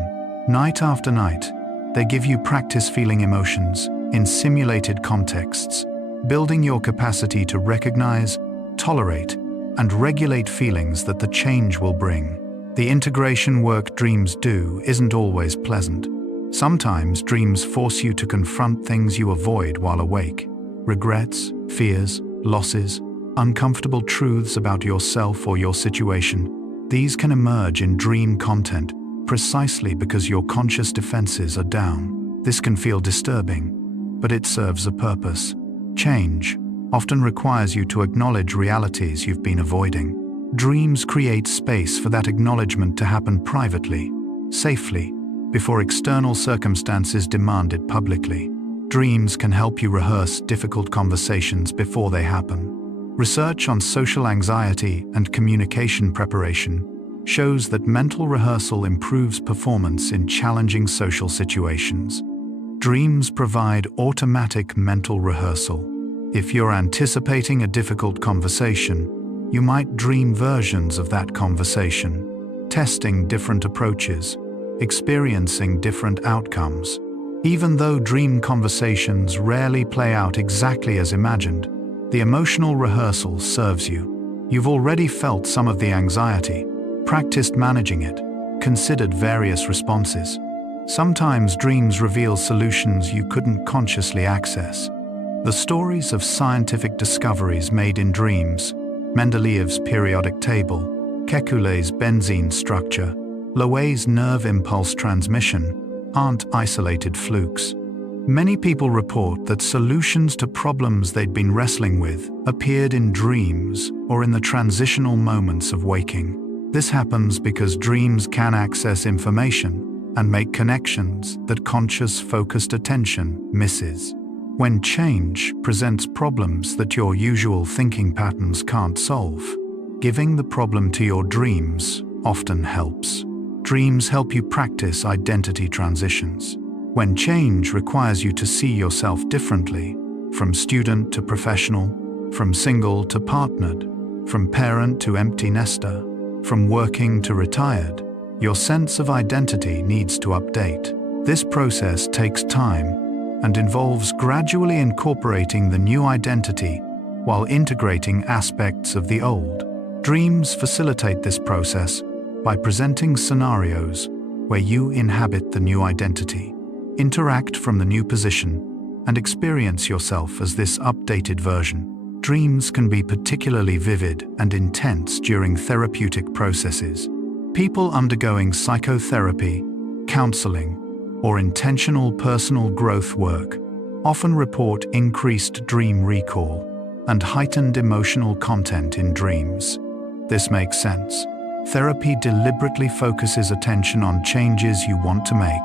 Night after night, they give you practice feeling emotions in simulated contexts, building your capacity to recognize, tolerate, and regulate feelings that the change will bring. The integration work dreams do isn't always pleasant. Sometimes dreams force you to confront things you avoid while awake. Regrets, fears, losses, uncomfortable truths about yourself or your situation. These can emerge in dream content precisely because your conscious defenses are down. This can feel disturbing, but it serves a purpose. Change often requires you to acknowledge realities you've been avoiding. Dreams create space for that acknowledgement to happen privately, safely, before external circumstances demand it publicly. Dreams can help you rehearse difficult conversations before they happen. Research on social anxiety and communication preparation shows that mental rehearsal improves performance in challenging social situations. Dreams provide automatic mental rehearsal. If you're anticipating a difficult conversation, you might dream versions of that conversation, testing different approaches, experiencing different outcomes. Even though dream conversations rarely play out exactly as imagined, the emotional rehearsal serves you. You've already felt some of the anxiety, practiced managing it, considered various responses. Sometimes dreams reveal solutions you couldn't consciously access. The stories of scientific discoveries made in dreams, Mendeleev's periodic table, Kekulé's benzene structure, Loewe's nerve impulse transmission, aren't isolated flukes. Many people report that solutions to problems they'd been wrestling with appeared in dreams or in the transitional moments of waking. This happens because dreams can access information and make connections that conscious, focused attention misses. When change presents problems that your usual thinking patterns can't solve, giving the problem to your dreams often helps. Dreams help you practice identity transitions. When change requires you to see yourself differently, from student to professional, from single to partnered, from parent to empty nester, from working to retired, your sense of identity needs to update. This process takes time and involves gradually incorporating the new identity while integrating aspects of the old. Dreams facilitate this process by presenting scenarios where you inhabit the new identity, interact from the new position, and experience yourself as this updated version. Dreams can be particularly vivid and intense during therapeutic processes. People undergoing psychotherapy, counseling, or intentional personal growth work often report increased dream recall and heightened emotional content in dreams. This makes sense. Therapy deliberately focuses attention on changes you want to make,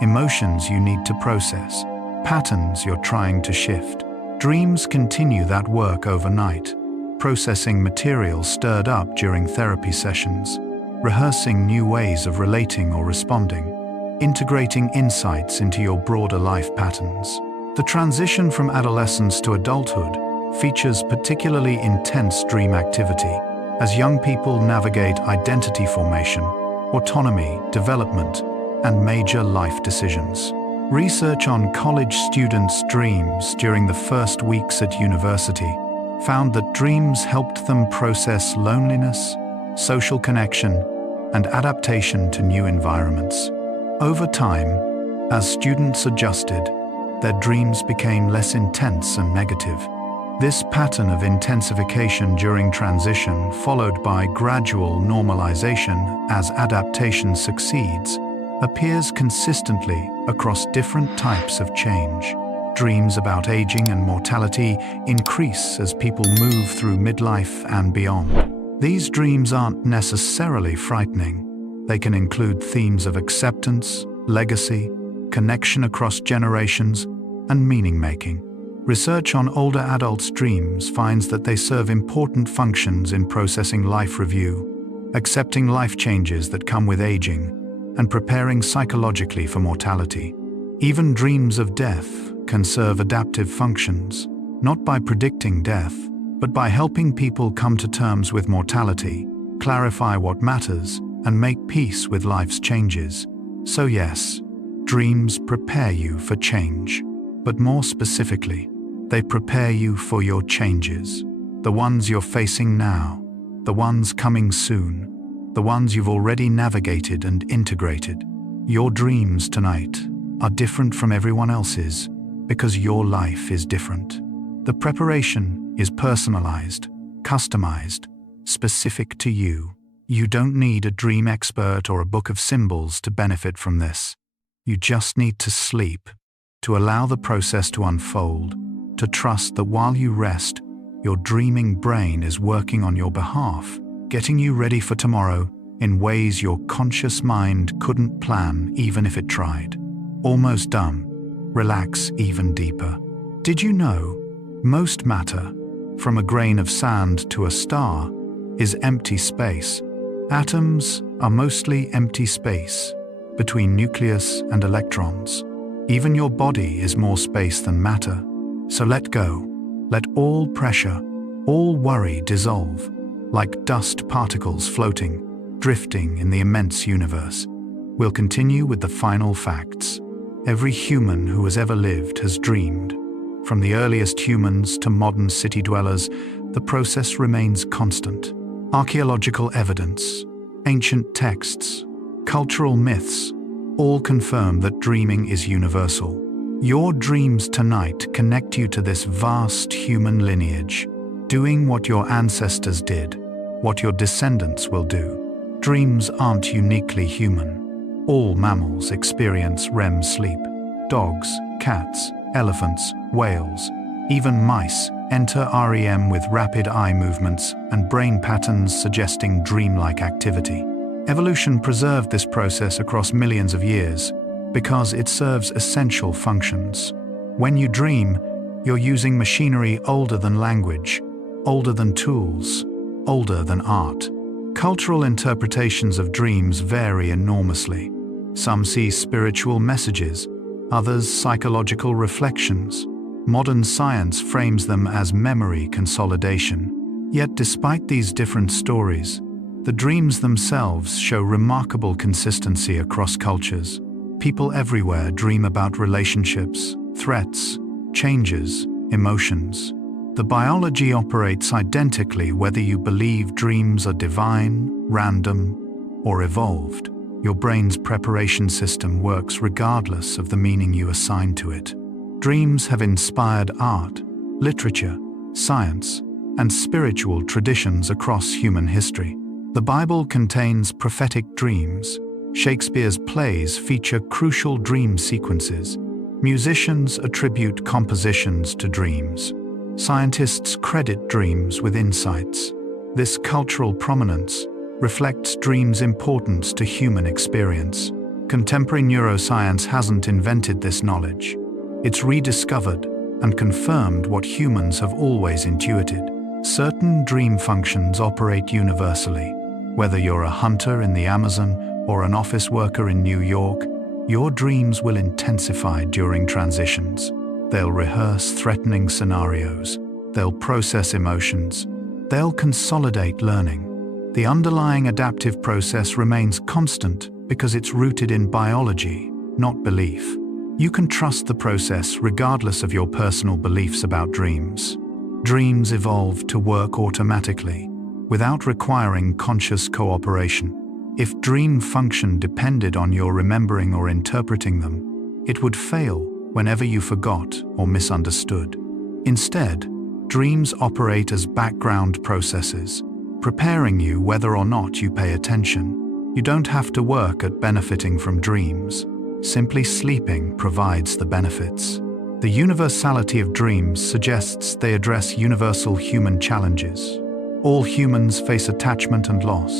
emotions you need to process, patterns you're trying to shift. Dreams continue that work overnight, processing material stirred up during therapy sessions, rehearsing new ways of relating or responding, integrating insights into your broader life patterns. The transition from adolescence to adulthood features particularly intense dream activity as young people navigate identity formation, autonomy, development, and major life decisions. Research on college students' dreams during the first weeks at university found that dreams helped them process loneliness, social connection, and adaptation to new environments. Over time, as students adjusted, their dreams became less intense and negative. This pattern of intensification during transition, followed by gradual normalization as adaptation succeeds, appears consistently across different types of change. Dreams about aging and mortality increase as people move through midlife and beyond. These dreams aren't necessarily frightening. They can include themes of acceptance, legacy, connection across generations, and meaning-making. Research on older adults' dreams finds that they serve important functions in processing life review, accepting life changes that come with aging, and preparing psychologically for mortality. Even dreams of death can serve adaptive functions, not by predicting death, but by helping people come to terms with mortality, clarify what matters, and make peace with life's changes. So yes, dreams prepare you for change, but more specifically, they prepare you for your changes, the ones you're facing now, the ones coming soon, the ones you've already navigated and integrated. Your dreams tonight are different from everyone else's because your life is different. The preparation is personalized, customized, specific to you. You don't need a dream expert or a book of symbols to benefit from this. You just need to sleep, to allow the process to unfold, to trust that while you rest, your dreaming brain is working on your behalf, getting you ready for tomorrow in ways your conscious mind couldn't plan even if it tried. Almost done. Relax even deeper. Did you know most matter, from a grain of sand to a star, is empty space? Atoms are mostly empty space between nucleus and electrons. Even your body is more space than matter. So let go. Let all pressure, all worry dissolve, like dust particles floating, drifting in the immense universe. We'll continue with the final facts. Every human who has ever lived has dreamed. From the earliest humans to modern city dwellers, the process remains constant. Archaeological evidence, ancient texts, cultural myths, all confirm that dreaming is universal. Your dreams tonight connect you to this vast human lineage, doing what your ancestors did, what your descendants will do. Dreams aren't uniquely human. All mammals experience REM sleep. Dogs, cats, elephants, whales, even mice enter REM with rapid eye movements and brain patterns suggesting dreamlike activity. Evolution preserved this process across millions of years because it serves essential functions. When you dream, you're using machinery older than language, older than tools, older than art. Cultural interpretations of dreams vary enormously. Some see spiritual messages, others psychological reflections. Modern science frames them as memory consolidation. Yet despite these different stories, the dreams themselves show remarkable consistency across cultures. People everywhere dream about relationships, threats, changes, emotions. The biology operates identically whether you believe dreams are divine, random, or evolved. Your brain's preparation system works regardless of the meaning you assign to it. Dreams have inspired art, literature, science, and spiritual traditions across human history. The Bible contains prophetic dreams. Shakespeare's plays feature crucial dream sequences. Musicians attribute compositions to dreams. Scientists credit dreams with insights. This cultural prominence reflects dreams' importance to human experience. Contemporary neuroscience hasn't invented this knowledge. It's rediscovered and confirmed what humans have always intuited. Certain dream functions operate universally. Whether you're a hunter in the Amazon or an office worker in New York, your dreams will intensify during transitions. They'll rehearse threatening scenarios. They'll process emotions. They'll consolidate learning. The underlying adaptive process remains constant because it's rooted in biology, not belief. You can trust the process regardless of your personal beliefs about dreams. Dreams evolve to work automatically, without requiring conscious cooperation. If dream function depended on your remembering or interpreting them, it would fail whenever you forgot or misunderstood. Instead, dreams operate as background processes, preparing you whether or not you pay attention. You don't have to work at benefiting from dreams. Simply sleeping provides the benefits. The universality of dreams suggests they address universal human challenges. All humans face attachment and loss.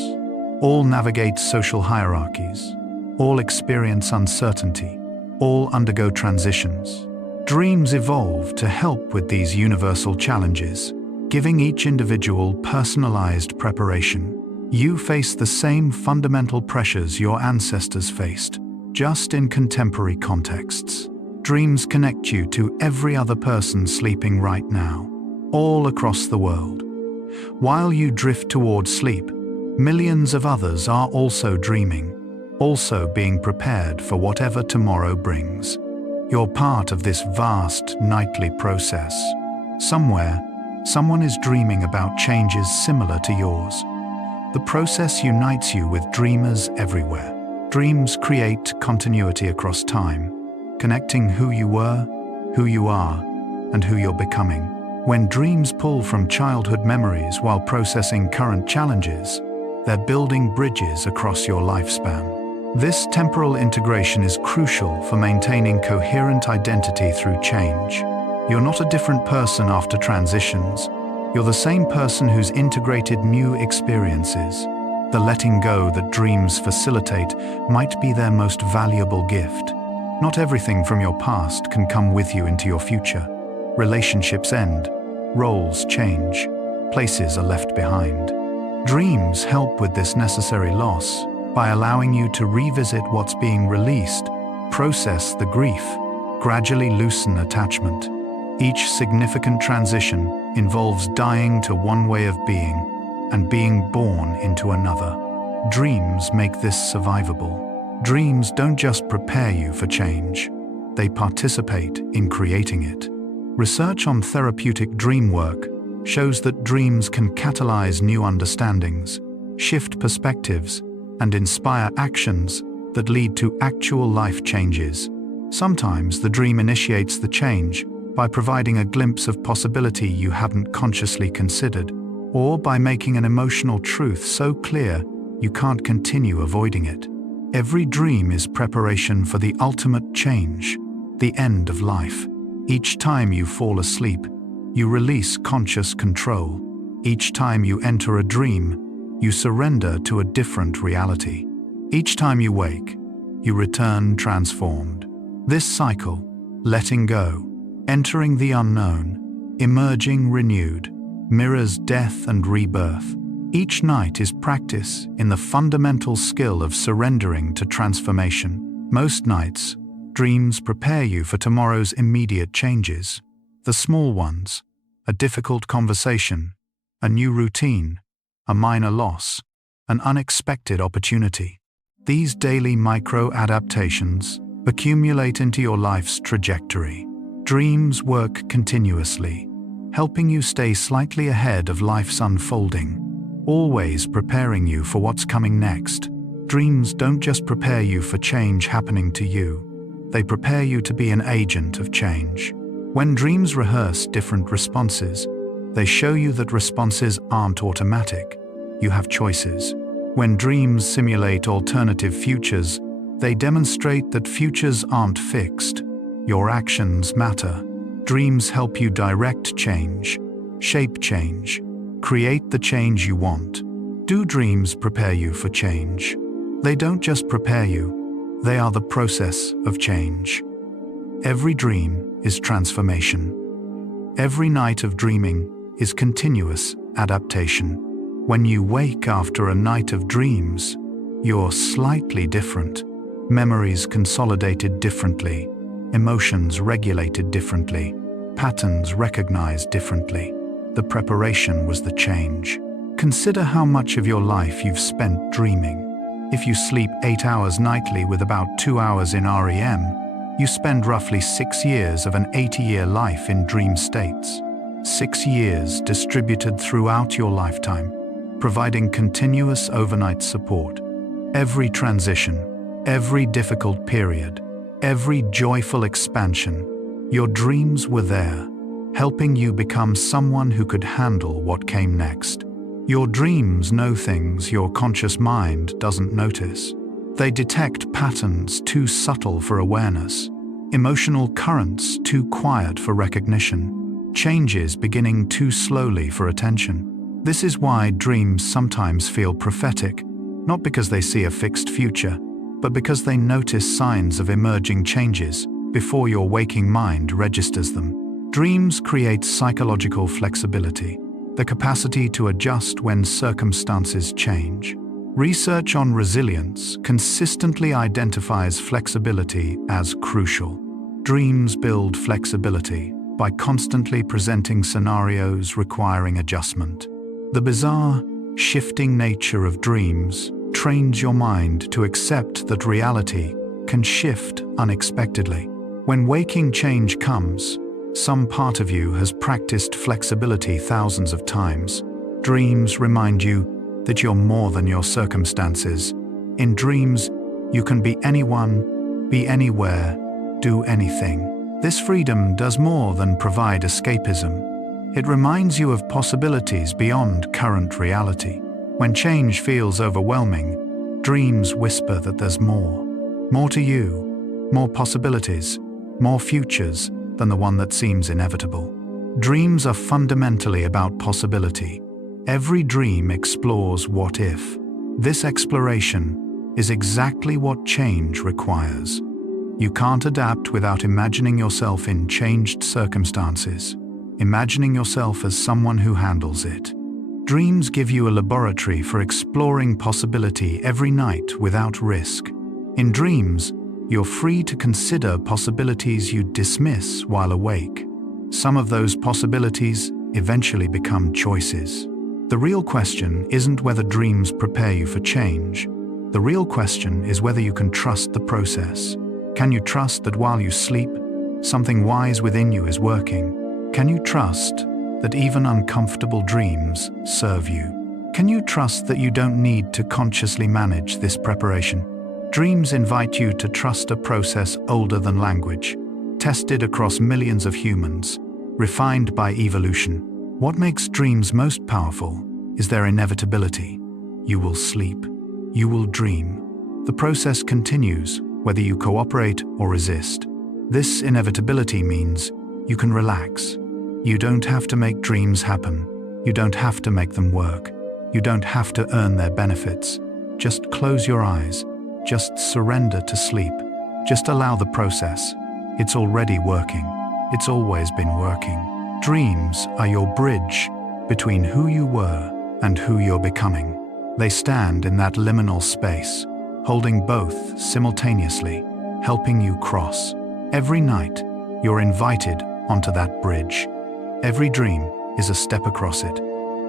All navigate social hierarchies. All experience uncertainty. All undergo transitions. Dreams evolve to help with these universal challenges, giving each individual personalized preparation. You face the same fundamental pressures your ancestors faced, just in contemporary contexts. Dreams connect you to every other person sleeping right now, all across the world. While you drift toward sleep, millions of others are also dreaming, also being prepared for whatever tomorrow brings. You're part of this vast nightly process. Somewhere, someone is dreaming about changes similar to yours. The process unites you with dreamers everywhere. Dreams create continuity across time, connecting who you were, who you are, and who you're becoming. When dreams pull from childhood memories while processing current challenges, they're building bridges across your lifespan. This temporal integration is crucial for maintaining coherent identity through change. You're not a different person after transitions. You're the same person who's integrated new experiences. The letting go that dreams facilitate might be their most valuable gift. Not everything from your past can come with you into your future. Relationships end, roles change, places are left behind. Dreams help with this necessary loss by allowing you to revisit what's being released, process the grief, gradually loosen attachment. Each significant transition involves dying to one way of being and being born into another. Dreams make this survivable. Dreams don't just prepare you for change, they participate in creating it. Research on therapeutic dream work shows that dreams can catalyze new understandings, shift perspectives, and inspire actions that lead to actual life changes. Sometimes the dream initiates the change by providing a glimpse of possibility you hadn't consciously considered, or by making an emotional truth so clear you can't continue avoiding it. Every dream is preparation for the ultimate change, the end of life. Each time you fall asleep, you release conscious control. Each time you enter a dream, you surrender to a different reality. Each time you wake, you return transformed. This cycle, letting go, entering the unknown, emerging renewed, mirrors death and rebirth. Each night is practice in the fundamental skill of surrendering to transformation. Most nights, dreams prepare you for tomorrow's immediate changes. The small ones, a difficult conversation, a new routine, a minor loss, an unexpected opportunity. These daily micro-adaptations accumulate into your life's trajectory. Dreams work continuously, helping you stay slightly ahead of life's unfolding, always preparing you for what's coming next. Dreams don't just prepare you for change happening to you, they prepare you to be an agent of change. When dreams rehearse different responses, they show you that responses aren't automatic. You have choices. When dreams simulate alternative futures, they demonstrate that futures aren't fixed. Your actions matter. Dreams help you direct change, shape change, create the change you want. Do dreams prepare you for change? They don't just prepare you, they are the process of change. Every dream is transformation. Every night of dreaming is continuous adaptation. When you wake after a night of dreams, you're slightly different. Memories consolidated differently, emotions regulated differently, patterns recognized differently. The preparation was the change. Consider how much of your life you've spent dreaming. If you sleep 8 hours nightly with about 2 hours in REM, you spend roughly 6 years of an 80-year life in dream states. 6 years distributed throughout your lifetime, providing continuous overnight support. Every transition, every difficult period, every joyful expansion, your dreams were there, helping you become someone who could handle what came next. Your dreams know things your conscious mind doesn't notice. They detect patterns too subtle for awareness, emotional currents too quiet for recognition, changes beginning too slowly for attention. This is why dreams sometimes feel prophetic, not because they see a fixed future, but because they notice signs of emerging changes before your waking mind registers them. Dreams create psychological flexibility, the capacity to adjust when circumstances change. Research on resilience consistently identifies flexibility as crucial. Dreams build flexibility by constantly presenting scenarios requiring adjustment. The bizarre, shifting nature of dreams trains your mind to accept that reality can shift unexpectedly. When waking change comes, some part of you has practiced flexibility thousands of times. Dreams remind you that you're more than your circumstances. In dreams, you can be anyone, be anywhere, do anything. This freedom does more than provide escapism. It reminds you of possibilities beyond current reality. When change feels overwhelming, dreams whisper that there's more. More to you, more possibilities, more futures than the one that seems inevitable. Dreams are fundamentally about possibility. Every dream explores what if. This exploration is exactly what change requires. You can't adapt without imagining yourself in changed circumstances, imagining yourself as someone who handles it. Dreams give you a laboratory for exploring possibility every night without risk. In dreams, you're free to consider possibilities you dismiss while awake. Some of those possibilities eventually become choices. The real question isn't whether dreams prepare you for change. The real question is whether you can trust the process. Can you trust that while you sleep, something wise within you is working? Can you trust that even uncomfortable dreams serve you? Can you trust that you don't need to consciously manage this preparation? Dreams invite you to trust a process older than language, tested across millions of humans, refined by evolution. What makes dreams most powerful is their inevitability. You will sleep. You will dream. The process continues, whether you cooperate or resist. This inevitability means you can relax. You don't have to make dreams happen. You don't have to make them work. You don't have to earn their benefits. Just close your eyes. Just surrender to sleep. Just allow the process. It's already working. It's always been working. Dreams are your bridge between who you were and who you're becoming. They stand in that liminal space, holding both simultaneously, helping you cross. Every night, you're invited onto that bridge. Every dream is a step across it.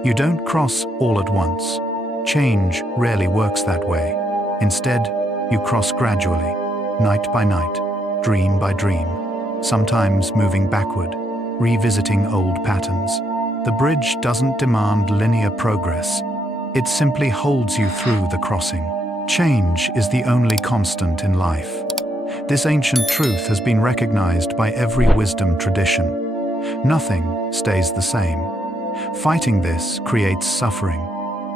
You don't cross all at once. Change rarely works that way. Instead, you cross gradually, night by night, dream by dream, sometimes moving backward, revisiting old patterns. The bridge doesn't demand linear progress. It simply holds you through the crossing. Change is the only constant in life. This ancient truth has been recognized by every wisdom tradition. Nothing stays the same. Fighting this creates suffering.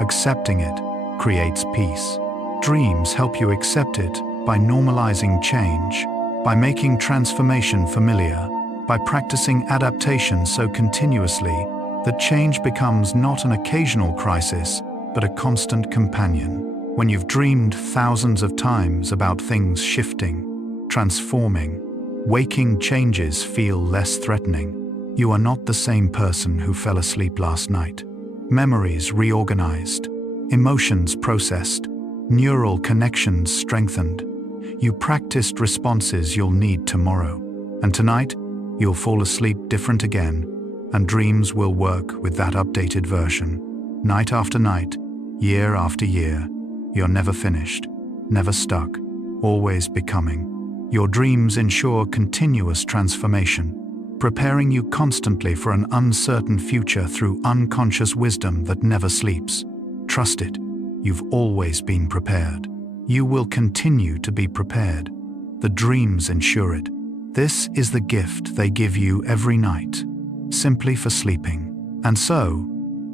Accepting it creates peace. Dreams help you accept it by normalizing change, by making transformation familiar, by practicing adaptation so continuously that change becomes not an occasional crisis, but a constant companion. When you've dreamed thousands of times about things shifting, transforming, waking changes feel less threatening. You are not the same person who fell asleep last night. Memories reorganized, emotions processed, neural connections strengthened. You practiced responses you'll need tomorrow. And tonight, you'll fall asleep different again, and dreams will work with that updated version. Night after night, year after year, you're never finished, never stuck, always becoming. Your dreams ensure continuous transformation, preparing you constantly for an uncertain future through unconscious wisdom that never sleeps. Trust it, you've always been prepared. You will continue to be prepared. The dreams ensure it. This is the gift they give you every night, simply for sleeping. And so,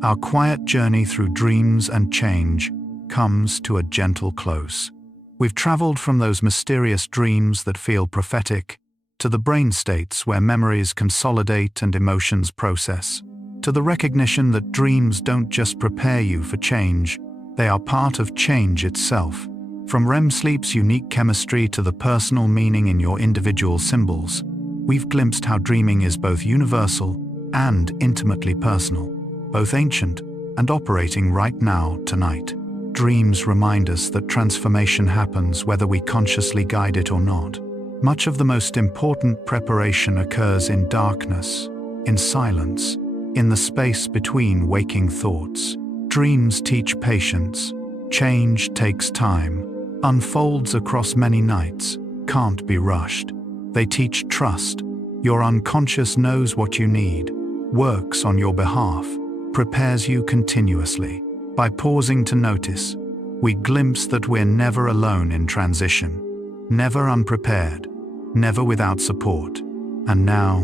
our quiet journey through dreams and change comes to a gentle close. We've traveled from those mysterious dreams that feel prophetic, to the brain states where memories consolidate and emotions process, to the recognition that dreams don't just prepare you for change, they are part of change itself. From REM sleep's unique chemistry to the personal meaning in your individual symbols, we've glimpsed how dreaming is both universal and intimately personal, both ancient and operating right now, tonight. Dreams remind us that transformation happens whether we consciously guide it or not. Much of the most important preparation occurs in darkness, in silence, in the space between waking thoughts. Dreams teach patience. Change takes time, unfolds across many nights, can't be rushed. They teach trust. Your unconscious knows what you need, works on your behalf, prepares you continuously. By pausing to notice, we glimpse that we're never alone in transition, never unprepared, never without support. And now,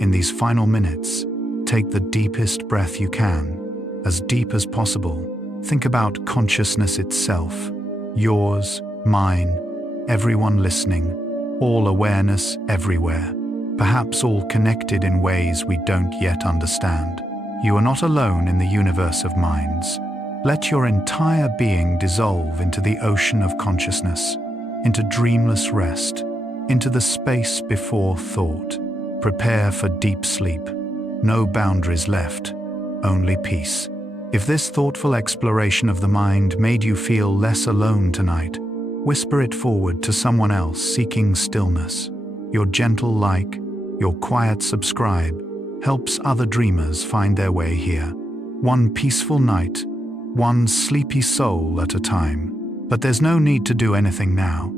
in these final minutes, take the deepest breath you can, as deep as possible. Think about consciousness itself, yours, mine, everyone listening, all awareness everywhere, perhaps all connected in ways we don't yet understand. You are not alone in the universe of minds. Let your entire being dissolve into the ocean of consciousness, into dreamless rest, into the space before thought. Prepare for deep sleep. No boundaries left, only peace. If this thoughtful exploration of the mind made you feel less alone tonight, whisper it forward to someone else seeking stillness. Your gentle like, your quiet subscribe, helps other dreamers find their way here. One peaceful night, one sleepy soul at a time. But there's no need to do anything now.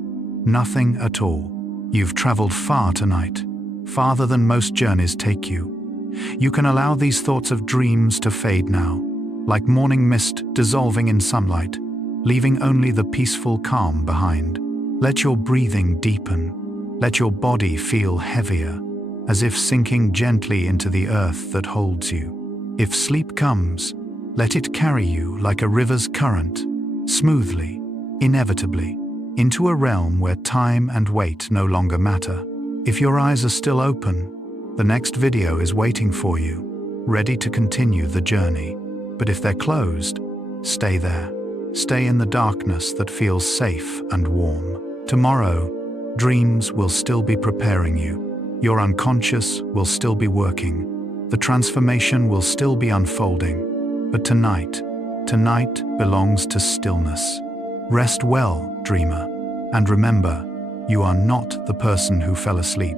Nothing at all. You've traveled far tonight, farther than most journeys take you. You can allow these thoughts of dreams to fade now, like morning mist dissolving in sunlight, leaving only the peaceful calm behind. Let your breathing deepen. Let your body feel heavier, as if sinking gently into the earth that holds you. If sleep comes, let it carry you like a river's current, smoothly, inevitably, into a realm where time and weight no longer matter. If your eyes are still open, the next video is waiting for you, ready to continue the journey. But if they're closed, stay there. Stay in the darkness that feels safe and warm. Tomorrow, dreams will still be preparing you. Your unconscious will still be working. The transformation will still be unfolding. But tonight belongs to stillness. Rest well, dreamer. And remember, you are not the person who fell asleep.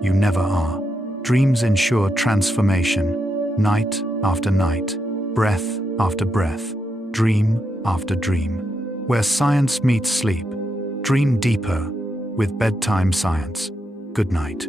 You never are. Dreams ensure transformation, night after night, breath after breath, dream after dream. Where science meets sleep, dream deeper with bedtime science. Good night.